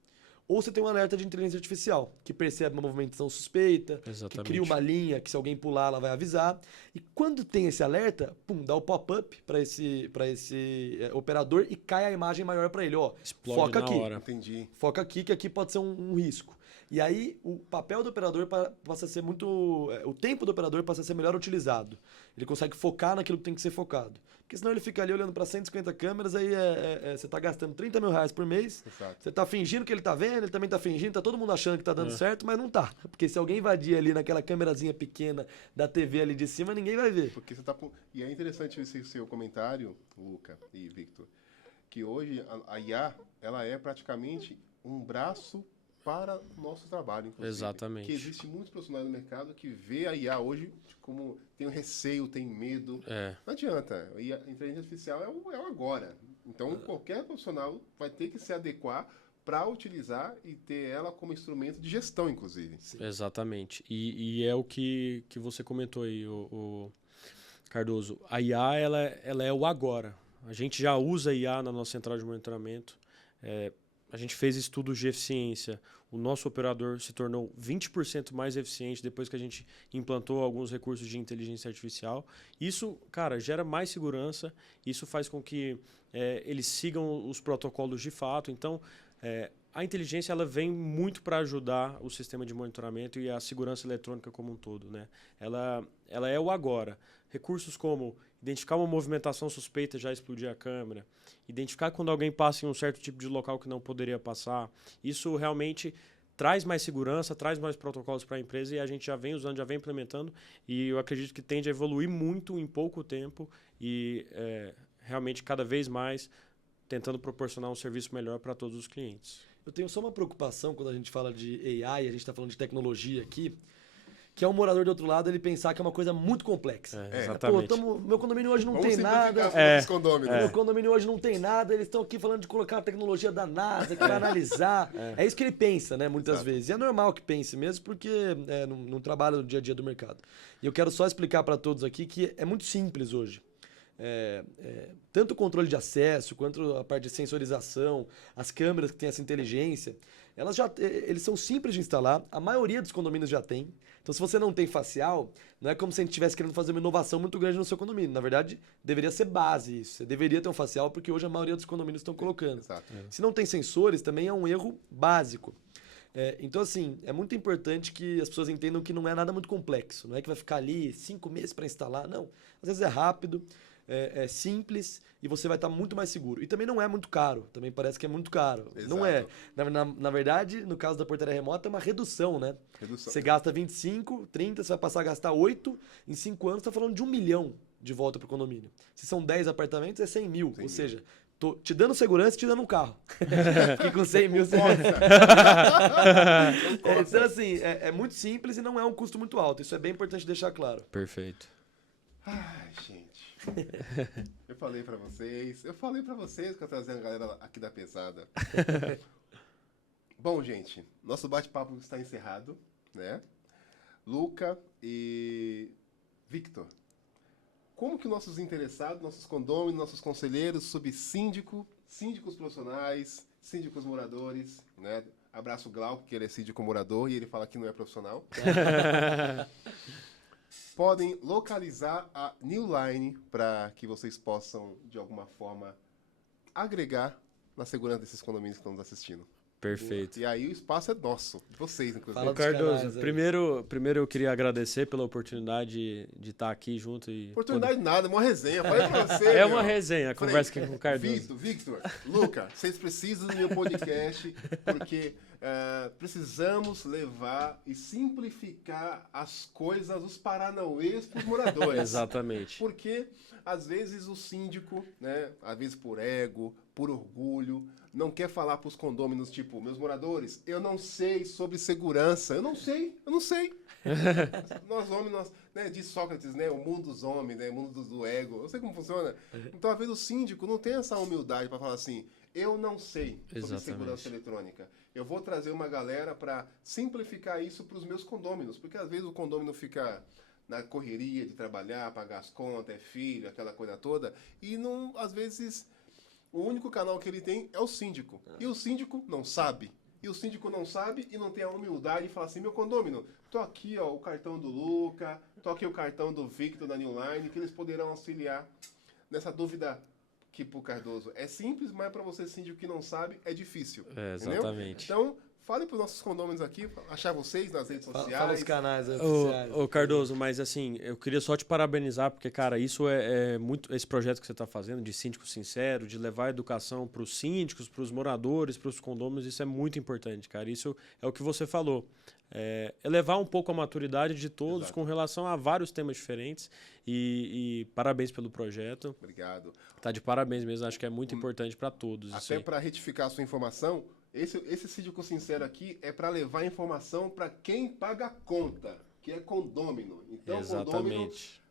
ou você tem um alerta de inteligência artificial, que percebe uma movimentação suspeita, que cria uma linha que se alguém pular ela vai avisar. E quando tem esse alerta, dá o pop-up para esse operador e cai a imagem maior para ele. Explode foca na aqui. hora. Entendi. Foca aqui, que aqui pode ser um risco. E aí o papel do operador passa a ser o tempo do operador passa a ser melhor utilizado. Ele consegue focar naquilo que tem que ser focado. Porque senão ele fica ali olhando para 150 câmeras, aí você está gastando R$30.000 por mês. Exato. Você está fingindo que ele está vendo, ele também está fingindo, está todo mundo achando que está dando certo, mas não está. Porque se alguém invadir ali naquela câmerazinha pequena da TV ali de cima, ninguém vai ver. Porque você tá E é interessante esse seu comentário, Luca e Victor, que hoje a IA ela é praticamente um braço para o nosso trabalho, inclusive. Exatamente. Que existe muitos profissionais no mercado que vê a IA hoje como tem um receio, tem medo. Não adianta. A inteligência artificial é o agora. Então, qualquer profissional vai ter que se adequar para utilizar e ter ela como instrumento de gestão, inclusive. Sim. Exatamente. E é o que você comentou aí, o Cardoso. A IA ela é o agora. A gente já usa a IA na nossa central de monitoramento. A gente fez estudos de eficiência. O nosso operador se tornou 20% mais eficiente depois que a gente implantou alguns recursos de inteligência artificial. Isso, cara, gera mais segurança. Isso faz com que eles sigam os protocolos de fato. Então, a inteligência ela vem muito para ajudar o sistema de monitoramento e a segurança eletrônica como um todo, né? Ela é o agora. Recursos como identificar uma movimentação suspeita, já explodir a câmera. Identificar quando alguém passa em um certo tipo de local que não poderia passar. Isso realmente traz mais segurança, traz mais protocolos para a empresa e a gente já vem usando, já vem implementando. E eu acredito que tende a evoluir muito em pouco tempo e realmente cada vez mais tentando proporcionar um serviço melhor para todos os clientes. Eu tenho só uma preocupação quando a gente fala de AI, a gente está falando de tecnologia aqui, que é um morador do outro lado ele pensar que é uma coisa muito complexa. Exatamente. Pô, meu condomínio hoje não Vamos tem nada. simplificar os nossos condôminos. Meu condomínio hoje não tem nada, eles estão aqui falando de colocar a tecnologia da NASA, que vai analisar. É isso que ele pensa, né, muitas Exato. vezes. E é normal que pense mesmo, porque não trabalha no dia a dia do mercado. E eu quero só explicar para todos aqui que é muito simples hoje. Tanto o controle de acesso, quanto a parte de sensorização, as câmeras que têm essa inteligência, eles são simples de instalar, a maioria dos condomínios já tem. Então, se você não tem facial, não é como se a gente estivesse querendo fazer uma inovação muito grande no seu condomínio. Na verdade, deveria ser base isso. Você deveria ter um facial, porque hoje a maioria dos condomínios estão colocando. Exato. Se não tem sensores, também é um erro básico. Então, assim, é muito importante que as pessoas entendam que não é nada muito complexo. Não é que vai ficar ali 5 meses para instalar. Não. Às vezes é rápido, é simples e você vai estar muito mais seguro. E também não é muito caro. Também parece que é muito caro. Exato. Não é. Na verdade, no caso da portaria remota, é uma redução, né? Redução. Você gasta 25, 30, você vai passar a gastar 8. Em 5 anos, você está falando de 1 milhão de volta para o condomínio. Se são 10 apartamentos, é 100 mil. Ou seja, tô te dando segurança e te dando um carro. Que com 100 mil você... Então, assim, é muito simples e não é um custo muito alto. Isso é bem importante deixar claro. Perfeito. Ai, gente. Eu falei pra vocês que eu trazendo a galera aqui da pesada. Bom, gente, nosso bate-papo está encerrado, né? Luca e Victor, como que nossos interessados, nossos condôminos, nossos conselheiros, subsíndico, síndicos profissionais, síndicos moradores, né? Abraço o Glauco, que ele é síndico morador e ele fala que não é profissional. Podem localizar a New Line para que vocês possam, de alguma forma, agregar na segurança desses condomínios que estão nos assistindo. Perfeito. E aí o espaço é nosso, de vocês, inclusive. Fala dos Cardoso, canais aí. primeiro eu queria agradecer pela oportunidade de estar aqui junto e Oportunidade nada, uma resenha. Falei pra você. É meu. uma resenha, Falei, conversa aqui com o Cardoso. Victor, Luca, vocês precisam do meu podcast porque precisamos levar e simplificar as coisas, os paranauês para os moradores. Exatamente. Porque, às vezes, o síndico, né, às vezes por ego, por orgulho, não quer falar para os condôminos, tipo, meus moradores, eu não sei sobre segurança. Eu não sei. Nós homens, né, diz Sócrates, né, o mundo dos homens, né, o mundo do ego. Eu sei como funciona. Então, às vezes, o síndico não tem essa humildade para falar assim, eu não sei sobre Exatamente. segurança eletrônica. Eu vou trazer uma galera para simplificar isso para os meus condôminos, porque às vezes o condômino fica na correria de trabalhar, pagar as contas, é filho, aquela coisa toda, e não, às vezes o único canal que ele tem é o síndico. E o síndico não sabe. E o síndico não sabe e não tem a humildade de falar assim, meu condômino, tô aqui ó, o cartão do Luca, tô aqui o cartão do Victor da New Line, que eles poderão auxiliar nessa dúvida que pro Cardoso é simples, mas para você síndico que não sabe é difícil. Exatamente. Entendeu? Então, fale para os nossos condôminos aqui, achar vocês nas redes sociais. Fala os canais oficiais. Ô Cardoso, mas assim, eu queria só te parabenizar, porque, cara, isso é muito. Esse projeto que você está fazendo, de síndico sincero, de levar a educação para os síndicos, para os moradores, para os condôminos, isso é muito importante, cara. Isso é o que você falou. Elevar um pouco a maturidade de todos. Exato. Com relação a vários temas diferentes. E parabéns pelo projeto. Obrigado. Tá de parabéns mesmo, acho que é muito importante para todos. Até para retificar a sua informação, esse síndico sincero aqui é para levar informação para quem paga a conta, que é condômino. Então, exatamente. Condômino,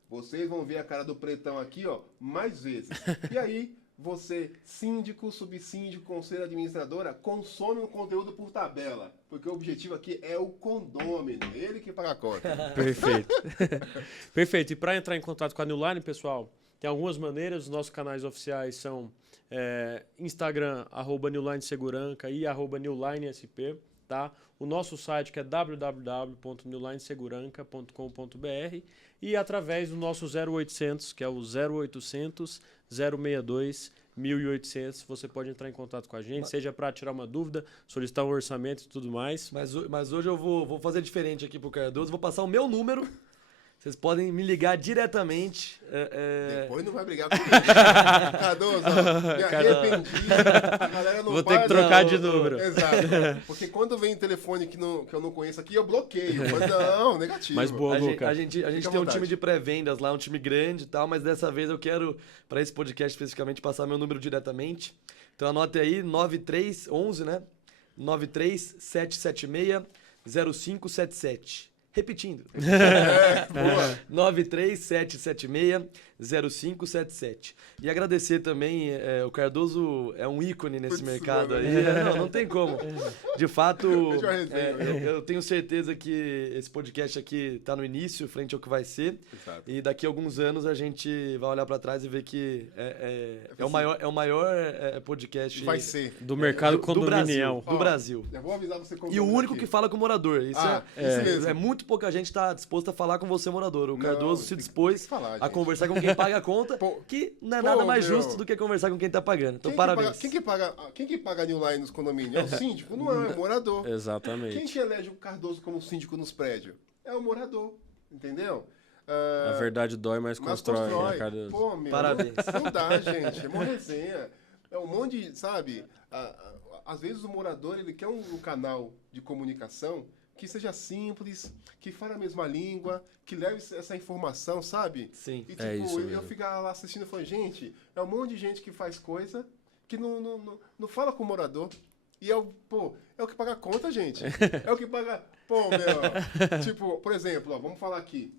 vocês vão ver a cara do pretão aqui, ó, mais vezes. E aí, você, síndico, subsíndico, conselho administradora, consome o conteúdo por tabela, porque o objetivo aqui é o condômino, ele que paga a conta. Perfeito. Perfeito. E para entrar em contato com a New Line, pessoal, tem algumas maneiras. Os nossos canais oficiais são Instagram, @NewLineSeguranca e @NewLineSP, tá? O nosso site que é www.newlineseguranca.com.br e através do nosso 0800, que é o 0800 062 1800, você pode entrar em contato com a gente, seja para tirar uma dúvida, solicitar um orçamento e tudo mais. Mas hoje eu vou fazer diferente aqui pro Cardoso, vou passar o meu número. Vocês podem me ligar diretamente. Depois não vai brigar comigo. Cardoso, me arrependi. A galera não vou ter que trocar de número. Exato. Porque quando vem telefone que eu não conheço aqui, eu bloqueio. Mas não, negativo. Mas boa, Luca. A gente tem um time de pré-vendas lá, um time grande e tal, mas dessa vez eu quero, para esse podcast especificamente, passar meu número diretamente. Então anote aí, 9311, né? 93776-0577. Repetindo. Boa. 93776-0577. E agradecer também, o Cardoso é um ícone nesse Putz, mercado mano. aí. Não tem como. De fato, Deixa eu resenha, eu tenho certeza que esse podcast aqui tá no início, frente ao que vai ser. Exato. E daqui a alguns anos a gente vai olhar para trás e ver que é o maior podcast Vai ser. Do mercado do condominial. Brasil. Do Brasil. Eu vou avisar você como E o único que fala com o morador. Isso isso mesmo. é muito pouca gente está disposta a falar com você, morador. O Não, Cardoso se tem dispôs que falar, a gente. conversar com quem paga a conta, Pô, que não é pô, nada mais meu. justo do que conversar com quem está pagando. Então, Quem parabéns. Que paga, quem que paga a New Line nos condomínios? É o síndico? Não é o morador. Quem Exatamente. que elege o Cardoso como síndico nos prédios? É o morador, entendeu? A verdade dói, mas constrói, né, Cardoso? Pô, meu, Parabéns. Não dá, gente. É uma resenha. É um monte de, sabe? Às vezes o morador, ele quer um canal de comunicação que seja simples, que fale a mesma língua, que leve essa informação, sabe? Sim. E tipo, É isso eu mesmo. ficar lá assistindo e falando, gente, é um monte de gente que faz coisa que não fala com o morador. E é o que paga a conta, gente. É o que paga. Pô, meu. Tipo, por exemplo, ó, vamos falar aqui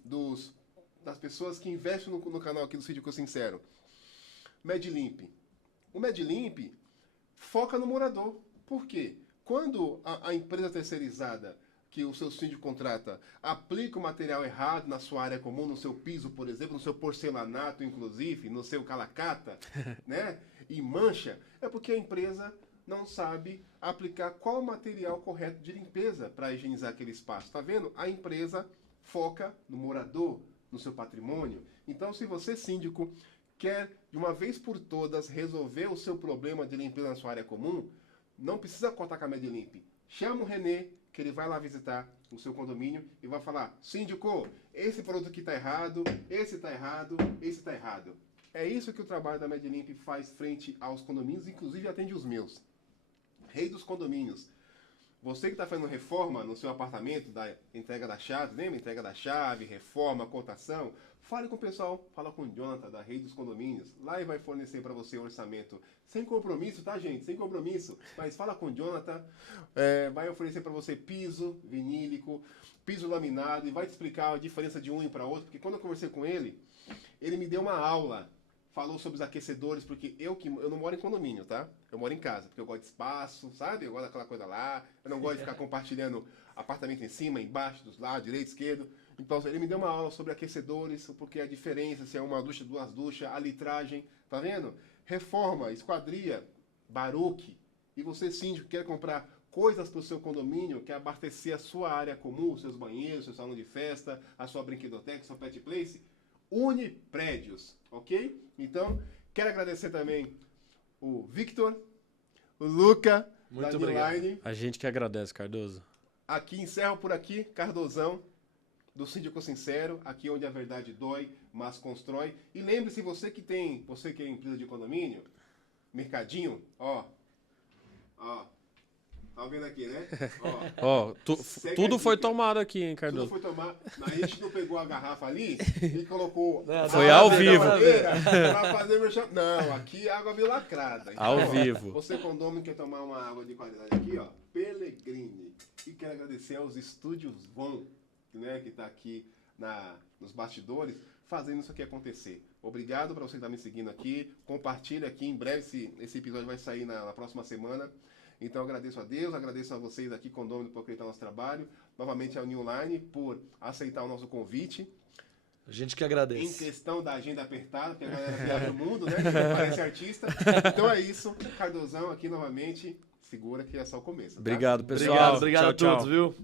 das pessoas que investem no canal aqui do Síndico Sincero. MedLimp. O MedLimp foca no morador. Por quê? Quando a empresa terceirizada que o seu síndico contrata aplica o material errado na sua área comum, no seu piso, por exemplo, no seu porcelanato, inclusive, no seu calacata, né? E mancha, é porque a empresa não sabe aplicar qual o material correto de limpeza para higienizar aquele espaço. Tá vendo? A empresa foca no morador, no seu patrimônio. Então, se você, síndico, quer de uma vez por todas resolver o seu problema de limpeza na sua área comum, não precisa contar com a MedLimp. Chama o Renê, que ele vai lá visitar o seu condomínio e vai falar: síndico, esse produto aqui está errado, esse está errado, esse está errado. É isso que o trabalho da MedLimp faz frente aos condomínios, inclusive atende os meus. Rei dos condomínios. Você que está fazendo reforma no seu apartamento, da entrega da chave, lembra? Entrega da chave, reforma, cotação. Fale com o pessoal, fala com o Jonathan, da Rei dos Condomínios. Lá ele vai fornecer para você o orçamento. Sem compromisso, tá, gente? Sem compromisso. Mas fala com o Jonathan. Vai oferecer para você piso vinílico, piso laminado, e vai te explicar a diferença de um para outro. Porque quando eu conversei com ele, ele me deu uma aula. Falou sobre os aquecedores, porque eu não moro em condomínio, tá? Eu moro em casa, porque eu gosto de espaço, sabe? Eu gosto daquela coisa lá. Eu não gosto de ficar compartilhando apartamento em cima, embaixo, dos lados, direito, esquerdo. Então, ele me deu uma aula sobre aquecedores, porque a diferença, se é uma ducha, duas duchas, a litragem, tá vendo? Reforma, esquadria, baruque. E você, síndico, quer comprar coisas para o seu condomínio, quer abastecer a sua área comum, seus banheiros, seu salão de festa, a sua brinquedoteca, seu pet place, Uniprédios, ok? Então, quero agradecer também o Victor, o Luca, Muito da obrigado. Newline. A gente que agradece, Cardoso. Aqui, encerro por aqui, Cardozão, do Síndico Sincero, aqui onde a verdade dói, mas constrói. E lembre-se, você que é empresa de condomínio, mercadinho, ó, tá vendo aqui, né? Ó, Segue tudo a foi dica. tomado aqui, hein, Tudo Cardoso? foi tomar. A gente não pegou a garrafa ali e colocou. Foi ao vivo. Pra fazer merchan. Não, aqui é água lacrada. Então, Ao ó, vivo. Você, condomínio, quer tomar uma água de qualidade aqui, ó. Pellegrini. E quero agradecer aos estúdios Von, né, que tá aqui nos bastidores, fazendo isso aqui acontecer. Obrigado para você que está me seguindo aqui. Compartilha aqui. Em breve esse episódio vai sair na próxima semana. Então agradeço a Deus, agradeço a vocês aqui, Condômino, por acreditar no nosso trabalho. Novamente ao Newline por aceitar o nosso convite. A gente que Em agradece. questão da agenda apertada, porque a galera viaja o mundo, né? Parece artista. Então é isso. Cardozão aqui novamente. Segura que é só o começo. Tá? Obrigado, pessoal. Obrigado a Tchau, tchau. todos, viu?